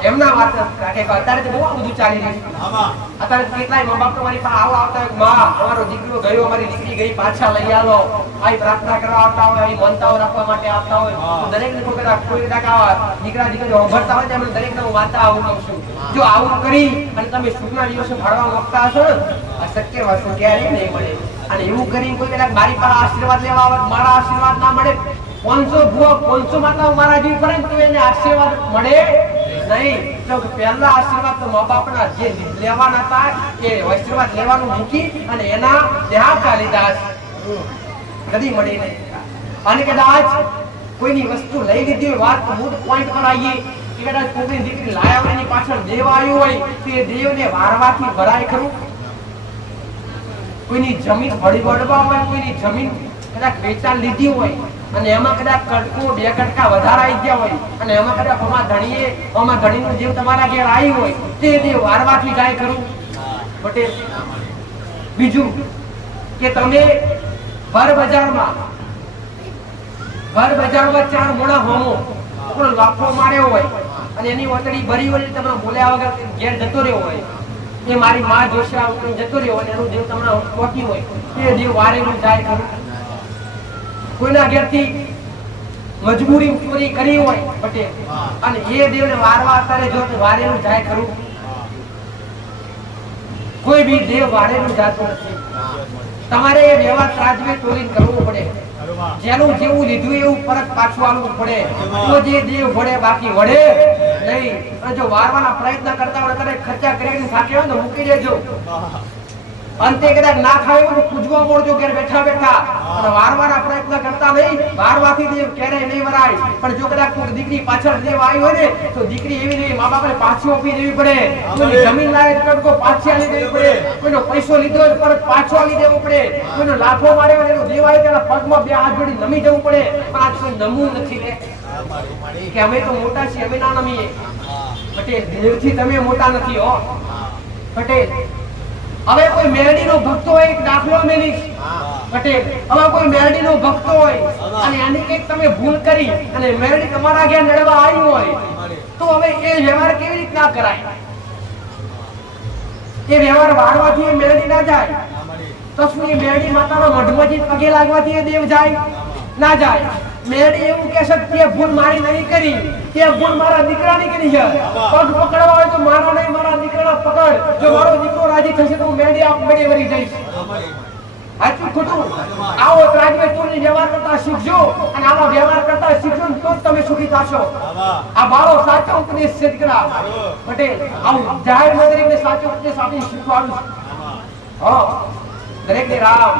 એમના વાત અત્યારે તો બહુ બધું ચાલી રહ્યું છે. અત્યારે કેટલાય મા બાપ તમારી પાસે આવતા હોય, માં અમારો દીકરો ગયો, અમારી દીકરી ગઈ, પાછા લઈ આવો, આવી પ્રાર્થના કરવા આવતા હોય, આવી મનતાઓ રાખવા માટે આવતા હોય. દરેક ને કોઈ દીકરા દીકરી ઉભરતા હોય એમને દરેક ને હું વાંચતા આવું કહું છું. જો આવું કરી અને તમે સુખના દિવસે ભાડવા માંગતા હશો ને, આ શક્ય વસ્તુ ક્યારેય નહીં મળે. અને એવું કરીને કોઈ કદાચ મારી પાસે આશીર્વાદ લેવા આવે, મારા આશીર્વાદ ના મળે, 500 માતા મારા જીવ પડે તો એને આશીર્વાદ મળે નહીં. તો પહેલા આશીર્વાદ તો મા બાપના જે લેવાના હતા એ આશીર્વાદ લેવાનું મૂકી અને એના દેહાતા લીધા કદી મળી નહીં. અને કદાચ કોઈની વસ્તુ લઈ લીધી હોય, વાત મૂળ પોઈન્ટ પર આવીએ કે કદાચ કોઈની દીકરી લાયા હોય એની પાછળ દેવ આવ્યું હોય તો એ દેવને વારવાથી ભરાય ખરું. કોઈની જમીન હળી વળવા હોય, કોઈની જમીન કદાચ વેચાણ લીધી હોય અને એમાં કદાચ કટકો 2 કટકા વધારે આવી ગયા હોય અને એમાં કદાચ આમાં ધણીનું જીવ તમારા ઘેર આવ્યું હોય તે દેવ વારવાથી જાય ખરું પટેલ. બીજું કે તમે ભર બજારમાં 4 મોણા હોમો કોઈ લાફો માર્યો હોય અને એની ઓતડી ભરી હોય, તમને બોલ્યા વગર ઘેર જતો રહ્યો હોય, એ મારી માં જોશે આવું જતો રહ્યો અને એનું દેવ તમને ટોકી હોય તે દેવ વારેલું જાય ખરું. કોઈના ઘેરથી મજબૂરી પૂરી કરી હોય પટેલ અને એ દેવને વારવા કરે જો વારેલું જાય ખરું. કોઈ બી દેવ વારેલું જાતું નથી. તમારે એ વ્યવહાર ત્રાજવે તોલીને કરવું પડે. જેનું જેવું લીધું એવું પરત પાછું આવવું પડે તો જે દેવ વડે, બાકી વડે નહીં. અને જો વારવાના પ્રયત્ન કરતા હોય ત્યારે ખર્ચા કરીને થાકે હોય તો મૂકી દેજો. અંતે કદાચ ના ખાય તો પૂજવા મળજો ઘેર બેઠા બેઠા. અને વારવાના પ્રયત્ન કરતા નહીં, વારવાથી દેવ ક્યારેય નહીં વરાય. પણ જો કદાચ કોઈ દીકરી પાછળ દેવ આવી હોય ને તો દીકરી એવી નહીં, મા બાપને પાછી આપી દેવી પડે. કોઈની જમીન લાવે તો પાછી આલી દેવી પડે, કોઈનો પૈસો લીધો હોય પરત પાછો આલી દેવો પડે, કોઈનો લાફો માર્યો હોય એનો દેવ આવે તેના પગમાં 2 હાથ જોડી નમી જવું પડે. પણ આ કોઈ નમવું નથી લે કે અમે તો મોટા છીએ, અમે ના નમીએ. પટેલ દેવથી તમે મોટા નથી હો પટેલ. હવે કોઈ મેરડીનો ભક્ત હોય, એક દાખલો મેલીશ પટેલ. હવે કોઈ મેરડીનો ભક્ત હોય અને આની કંઈક તમે ભૂલ કરી અને મેરડી તમારા ઘેર નડવા આવી હોય તો હવે એ વ્યવહાર કેવી રીતના કરાય? એ વ્યવહાર વાળવાથી એ મેરડી ના જાય તો શું એ મેરડી માતાનો મઢમાંથી પગે લાગવાથી એ દેવ જાય ના જાય? મેરડી એવું કે છે કે ભૂલ મારી નહીં કરી, કે ભૂલ મારા દીકરાની કરી છે. પગ પકડવા હોય તો મારા નહીં, મારા દીકરાના પકડ. જો મારો દીકરો રાજી થશે તો હું મેરડી આપ મેળી વળી જઈશ. સાચું ખોટું? આવો ત્રાજવે તોડીને વ્યવહાર કરતા શીખજો અને આવા વ્યવહાર કરતા શીખજો તો જ તમે સુખી થશો. આ બાળો સાચો ઉપદેશ છે દીકરા પટેલ. આવું જાહેર મંદિરને સાચો ઉપદેશ આપી શીખવાડું. હા, દરેકને રામ.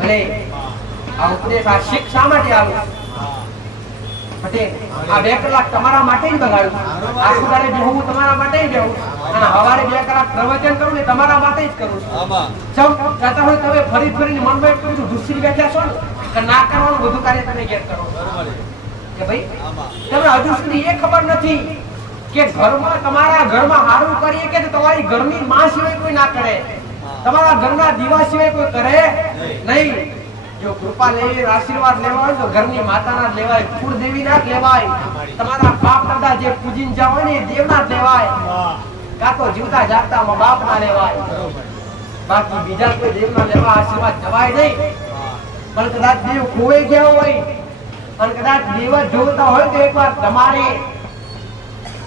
ભલે આ ઉપદેશ આ શિક્ષા માટે આવ્યું પટેલ. આ 2 કલાક તમારા માટે જ બગાડ્યું. આ સુધારે બેહું તમારા માટે જ બેહું અને હવારે 2 કલાક પ્રવચન કરું ને તમારા માટે જ કરું છું. ચમ કહેતા હોય તમે ફરી ફરીને મનમાં એટલું બધું દુસરી બેઠા છો ને કે ના કરવાનું બધું કાર્ય તમે ઘેર કરો કે ભાઈ તમને હજુ સુધી એ ખબર નથી કે ઘરમાં તમારા ઘરમાં હારું કરીએ કે તમારી ઘરની માં સિવાય કોઈ ના કરે, તમારા ઘરના દીવા સિવાય કોઈ કરે નહીં. જો કૃપા લેવી, આશીર્વાદ લેવા હોય તો ઘરની માતાના જ લેવાય, કુળદેવી ના જ લેવાય. તમારા બાપ દાદા જે પૂજીને જાવ હોય ને એ દેવના જ લેવાય. કાં તો જીવતા જાગતા મા બાપ ના લેવાય. બાકી બીજા કોઈ દેવના લેવા આશીર્વાદ જવાય નહીં. પણ કદાચ દેવ ખોવાઈ ગયા હોય અને કદાચ દેવ જોતા હોય તો એકવાર તમારે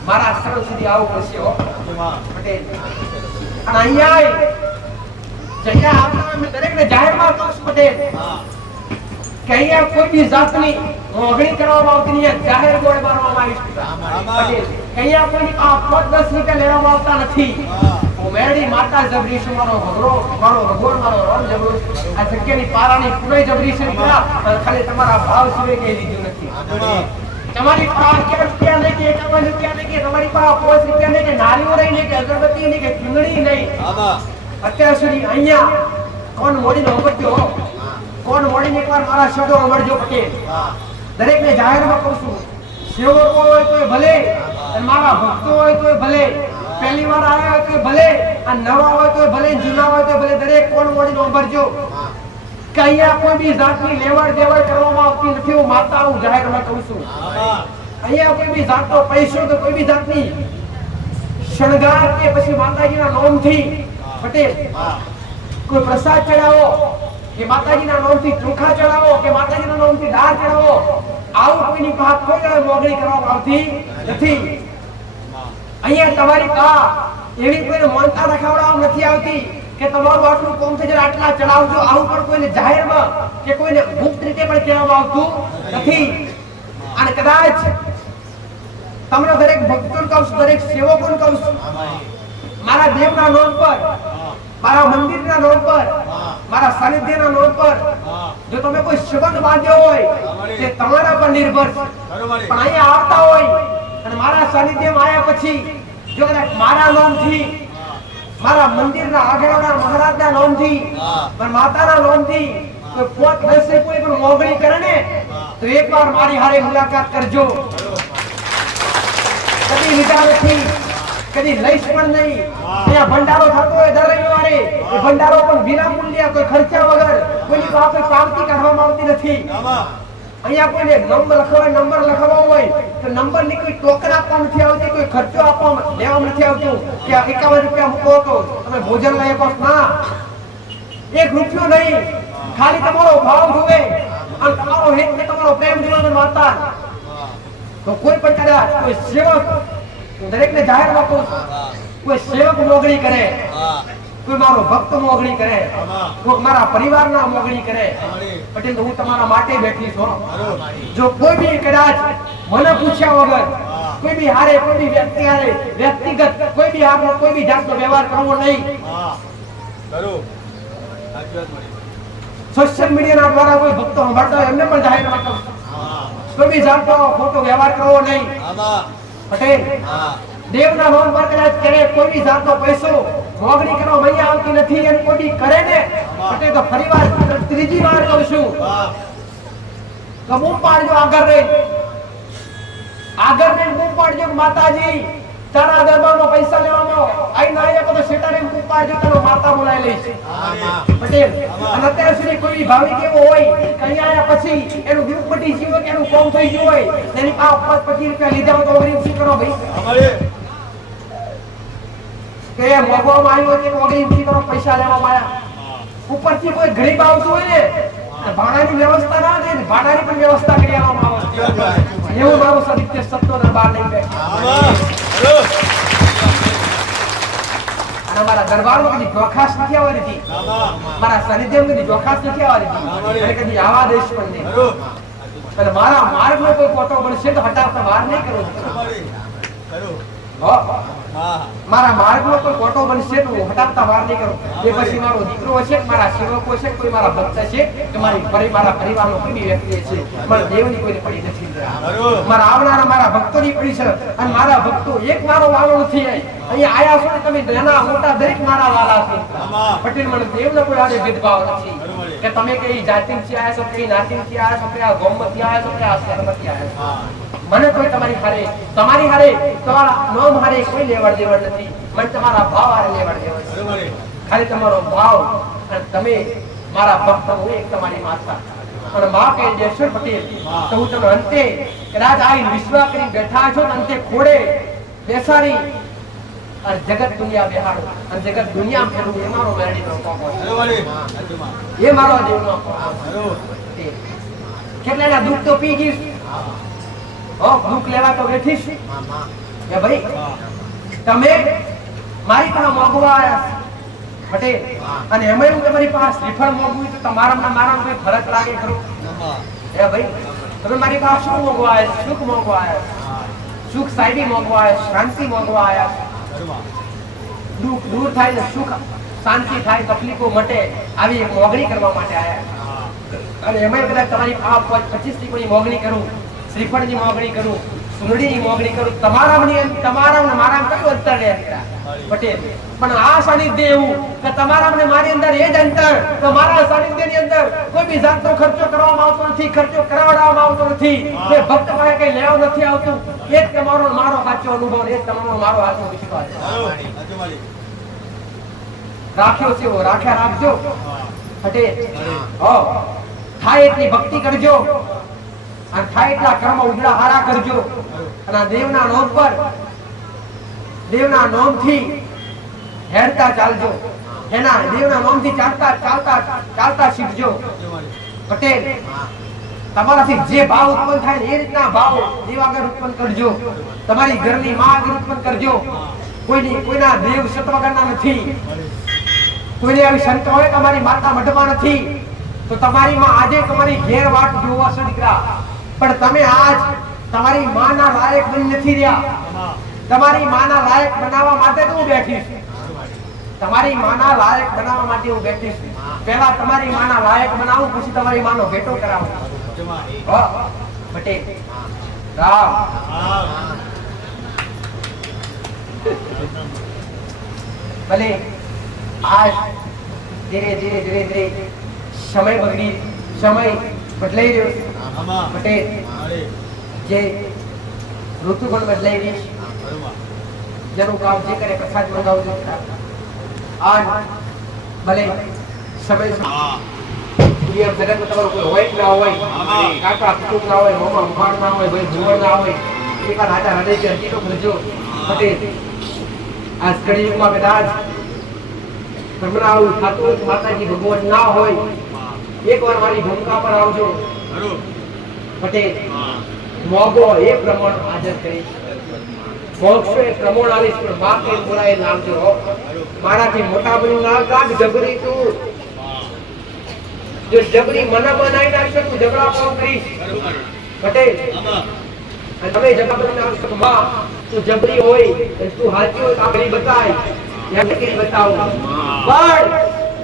મારા શરણ સુધી આવવું પડશે હો પટેલ. અને અહીંયા જગ્યા આપતા મેં દરેકને જાહેરમાં કહું છું પટેલ કે અહીંયા કોઈ બી જાતની મોગણી કરવામાં આવતી નહીં, જાહેર ગોળ મારવામાં આવી છે પટેલ. અહીંયા કોઈ આ 5-10 રૂપિયા લેવામાં આવતા નથી. મેરડી માતા જબરી છે, મારો ભગરો મારો ભગવાન મારો રામ જબરો આ જગ્યાની પારાની પૂરી જબરી છે. ખાલી તમારા ભાવ સિવાય કઈ લીધું નથી. તમારી પાસે 11 રૂપિયા નહીં કે 51 રૂપિયા નહીં કે તમારી પાસે 5 રૂપિયા નહીં કે નારીઓ નહીં કે અગરબત્તી નહીં કે ચૂંદડી નહીં. અત્યાર સુધી અહીંયા કોણ મોડીનો અવગત્યો, કોણ મોડીને એકવાર મારા શબ્દો અવગડજો પટેલ. દરેકને જાહેરમાં કહું છું, સેવકો હોય તો ભલે અને મારા ભક્તો હોય તો ભલે, પહેલી વાર આવ્યા હોય તો ભલે, આ નવા હોય તો ભલે, જૂના હોય તો ભલે, દરેક કોણ મોડીનો અવગડજો કે અહીંયા કોઈ બી જાતની લેવડ દેવડ કરવામાં આવતી નથી. હું માતા હું જાહેરમાં કહું છું, અહીંયા કોઈ બી જાતનો પૈસો કે કોઈ બી જાતની શણગાર કે પછી માતાજીના નામથી પટેલ કોઈ પ્રસાદ ચડાવો કે માતાજીના નામથી ચોખા ચડાવો કે માતાજીના નામથી દાળ ચડાવો, આવું કોઈની પાસે કોઈ મોગણી કરવામાં આવતી નથી. અહીંયા તમારી પાસે એવી કોઈ માનતા રખાવવામાં નથી આવતી કે તમારું આટલું કોમ છે આટલા ચડાવજો, આવું પણ કોઈને જાહેરમાં કે કોઈને ગુપ્ત રીતે પણ કહેવામાં આવતું નથી. અને કદાચ તમને દરેક ભક્તોને કહું છું, દરેક સેવકોને કહું છું, મારા દેવના નામ પર, મારા મંદિરના નામ પર, મારા સાનિધ્યના નામ પર જો તમે કોઈ સંબંધ બાંધ્યો હોય તે તમારા પર નિર્ભર છે. પણ અહીંયા આવતા હોય અને મારા સાનિધ્યમાં આવ્યા પછી જો કદાચ મારા નામથી, મારા મંદિરના આગેવાના મહારાજના નામથી, માતાના નામથી કોઈ 5-10 કોઈ પણ મોગણી કરે ને તો એકવાર મારી હારે મુલાકાત કરજો. કદી લીધા નથી, કદી લઈશ પણ નહીં. અહીંયા ભંડારો થતો હોય દર રવિવારે, એ ભંડારો પણ વિના મૂલ્ય, કોઈ ખર્ચા વગર, કોઈની પાસે પાવતી કાઢવામાં આવતી નથી. અહીંયા કોઈને નંબર લખવા હોય તો નંબરની કોઈ ટોકન આપવા નથી આવતી, કોઈ ખર્ચો આપવા લેવા નથી આવતું કે 51 રૂપિયા મૂકો તો તમે ભોજન લઈ શકો. ના, 1 રૂપિયો નહીં, ખાલી તમારો ભાવ જોવે અને તમારો હિત ને તમારો પ્રેમ જોવે માતા. તો કોઈ પણ કદાચ કોઈ સેવક, દરેકને જાહેરમાં કહું છું, કોઈ સેવક મોગણી કરે, કોઈ મારો ભક્ત મોગણી કરે, કોઈ મારા પરિવારના મોગણી કરે પટેલ, હું તમારા માટે બેઠી છું. જો કોઈ બી કદાચ મને પૂછ્યા વગર કોઈ બી હારે, કોઈ બી વ્યક્તિ હારે વ્યક્તિગત કોઈ બી હારે કોઈ બી જાતનો વ્યવહાર કરવો નહીં. સોશિયલ મીડિયાના દ્વારા કોઈ ભક્તો સંભાળતા હોય એમને પણ જાહેરમાં કહું છું, કોઈ બી જાતનો ખોટો વ્યવહાર કરવો નહીં પટેલ. દેવના નામ પર કદાચ કરે કોઈ બી જાતનો પૈસો મોગણી કરવા મૈયા આવતી નથી અને કોઈ બી કરે ને પટેલ તો ફરીવાર ત્રીજી વાર કહું છું, બૂમ પાડજો આગળ રે બૂમ પાડજો માતાજી તારા દરબારમાં પૈસા લેવામાં આઈ ના આવ્યા તો શેટારે બૂમ પાડજો, તારો માતા બોલાઈ લઈશ પટેલ. અને અત્યાર સુધી કોઈ ભાવિક એવો હોય કે અહીંયા આવ્યા પછી એનું દુઃખ પટી ગયું હોય કે એનું કોમ થઈ ગયું હોય, એની પાસે 25 રૂપિયા લીધા હોય તો ગરીબ શું કરો ભાઈ કે મોગવામાં આવ્યો છે, મોગી કરો પૈસા લેવામાં આવ્યા. ઉપરથી કોઈ ગરીબ આવતું હોય ને ભાડાની વ્યવસ્થા ના થાય ને ભાડાની પણ વ્યવસ્થા કરી આપવામાં આવે. એવું મારું સાનિધ્ય સત્તો દરબાર લઈ ગયા અને મારા દરબારમાં કદી જોખાસ નથી આવવા દીધી, મારા સાનિધ્યમાં કદી જોખાસ નથી આવવા દીધી અને કદી આવા દેશ પણ નહીં. અને મારા માર્ગનો કોઈ કોટો બનશે તો હટાવતા વાર નહીં કરવો. મારા માર્ગનો કોઈ કોટો બનશે તો હટાવતા વાર નહીં કરું. એ પછી મારો દીકરો હશે, મારા સેવકો હશે, કોઈ મારા ભક્ત છે કે મારા પરિવારનો કોઈ બી વ્યક્તિ છે, મારા દેવની કોઈને પડી નથી, મારા આવનારા મારા ભક્તોની પડી છે. અને મારા ભક્તો એક મારો વાલો નથી. અહીંયા આયા છો તમે નાના મોટા દરેક મારા વાલા છે પટેલ. મને દેવનો કોઈ આડે ભેદભાવ નથી કે તમે કઈ જાતિથી આયા છો, કઈ નાતિથી આયા છો, કે આ ગોમમાંથી આયા છો, કે આ શહેરમાંથી આયા છો. મને કોઈ તમારી હારે તમારા નામ હારે કોઈ લેવડ દેવડ નથી. મને તમારા ભાવ હારે લેવડ દેવડ છે. ખાલી તમારો ભાવ અને તમે મારા ભક્ત, હું એક તમારી માતા અને માં કહે જયશ્વર પટેલ. તો હું તમે અંતે કદાચ આવીને વિશ્વાસ કરી બેઠા છો, અંતે ખોડે બેસાડી અને જગત દુનિયા બેહાડો અને જગત દુનિયા ફેરવું એ મારો મેરડીનો કોમ છે, એ મારો દેવનો કોમ છે. કેટલાના દુઃખ તો પી ગઈશ, દુઃખ લેવા તો બેઠીશ કે ભાઈ તમે મારી પાસે મોગવા આવ્યા, પટેલ અને એમાં એવું તમારી પાસે શ્રીફળ મોગવું તો તમારામાં મારામાં કોઈ ફરક લાગે ખરો? એ ભાઈ તમે મારી પાસે શું મોગવા આવ્યા? સુખ મોગવા આવ્યા, સુખ સાઈડી મોગવા આવ્યા, શાંતિ મોગવા આવ્યા, દુઃખ દૂર થાય ને સુખ શાંતિ થાય, તકલીફો મટે, આવી એક મોગણી કરવા માટે આવ્યા. અને એમાં કદાચ તમારી આ 25 ની કોઈ મોગણી કરું, શ્રીફળની મોગણી કરું, સુરડીની મોગણી કરું, તમારા મારા કયું અંતર રહે પટેલ? પણ આ સાનિધ્ય એવું કે તમારા ને મારી અંદર એ જ અંતર, તમારા સાનિધ્યની અંદર કોઈ બી જાતનો ખર્ચો કરવામાં આવતો નથી, ખર્ચો કરાવવામાં આવતો નથી, કોઈ ભક્ત પાસે કઈ લેવા નથી આવતું. એ જ તમારો મારો સાચો અનુભવ, એ જ તમારો મારો સાચો વિશ્વાસ રાખ્યો છે. રાખ્યા રાખજો પટેલ. થાય એટલી ભક્તિ કરજો અને થાય એટલા કર્મ ઉજળા હારા કરજો. અને આ દેવના નોમ પર, દેવના નોમથી હેડતા ચાલજો, એના દેવના નોમથી ચાલતા શીખજો પટેલ. તમારાથી જે ભાવ ઉત્પન્ન થાય એ રીતના ભાવ દેવ આગળ ઉત્પન્ન કરજો. તમારી ઘરની માં આગળ ઉત્પન્ન કરજો. કોઈના દેવ સત વગરના નથી, કોઈને આવી સંત હોય કે અમારી માતા મઢમાં નથી તો તમારી માં આજે તમારી ઘેર વાટ જોવા છે દીકરા. પણ તમે આજ તમારી માના લાયક બની નથી રહ્યા. તમારી માના લાયક બનાવવા માટે તો હું બેઠી છું. તમારી માના લાયક બનાવવા માટે હું બેઠી છું. પહેલા તમારી માના લાયક બનાવું, પછી તમારી માનો ભેટો કરાવું. પટેલ રામ ભલે આજ ધીરે ધીરે સમય બદલાઈ રહ્યો પટેલ. જે ઋતુ પણ બદલાઈ રહી છે, જેનું કામ જે કરે પ્રસાદ મંગાવજો. આજ ભલે સમય જગતમાં તમારું કોઈ હોય કે ના હોય, કાકા કુટુંબ ના હોય, મોમાં મુખાડ ના હોય, ભાઈ ભુવન ના હોય, એક વાર હાજર હૃદયથી હકીકત કરજો પટેલ. આજ કળિયુગમાં કદાચ તમને આવું થતું હોય કે માતાજી ભગવાન ના હોય, એકવાર મારી ભૂમિકા પર આવજો પટેલ. મોગો એ પ્રમાણ હાજર કરીશ, મોક્ષો એ પ્રમાણ આવીશ, પણ માં કે બોલાય નામજો. મારાથી મોટા બની ના કાઢ જબરી તું, જો જબરી મને બનાવી નાખશે તું જબરા કોણ કરીશ પટેલ. અને તમે જબરા બનાવી નાખશો તો માં તું જબરી હોય, તું હાચી હોય તો આગળ બતાય, એમ કરી બતાવું. પણ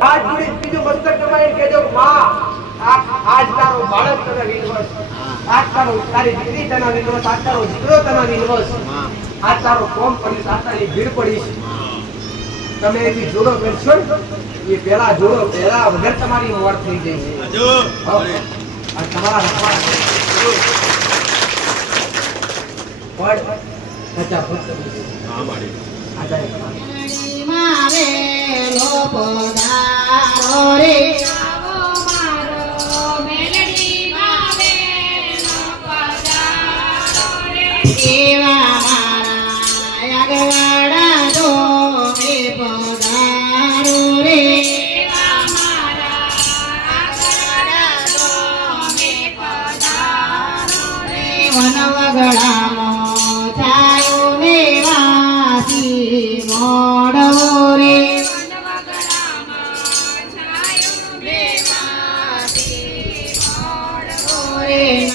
આજ જોડી બીજું મસ્તક તમારે કહેજો માં આજ તારો બાળક તને વિનવસ, આજ તારો તારી દીકરી તને વિનવસ, આજ તારો દીકરો તને વિનવસ, આજ તારો કોમ કરીશ, આજ તારી ભીડ પડીશ. તમે એથી જોડો કરશો એ પેલા જોડો, પેલા વગર તમારી મોર થઈ જશે. આ તમારા રખવાડા પણ સચ્ચા ભક્ત હા મારી મારે લોપો ધારો રે આવો મારો મેલડી મારે લોપો ધારો રે એવા મારા આગવાડા જો મે પધારો રે એવા મારા આગવાડા જો મે પધારો રે વનવગડામાં છાયો મેવાસી મો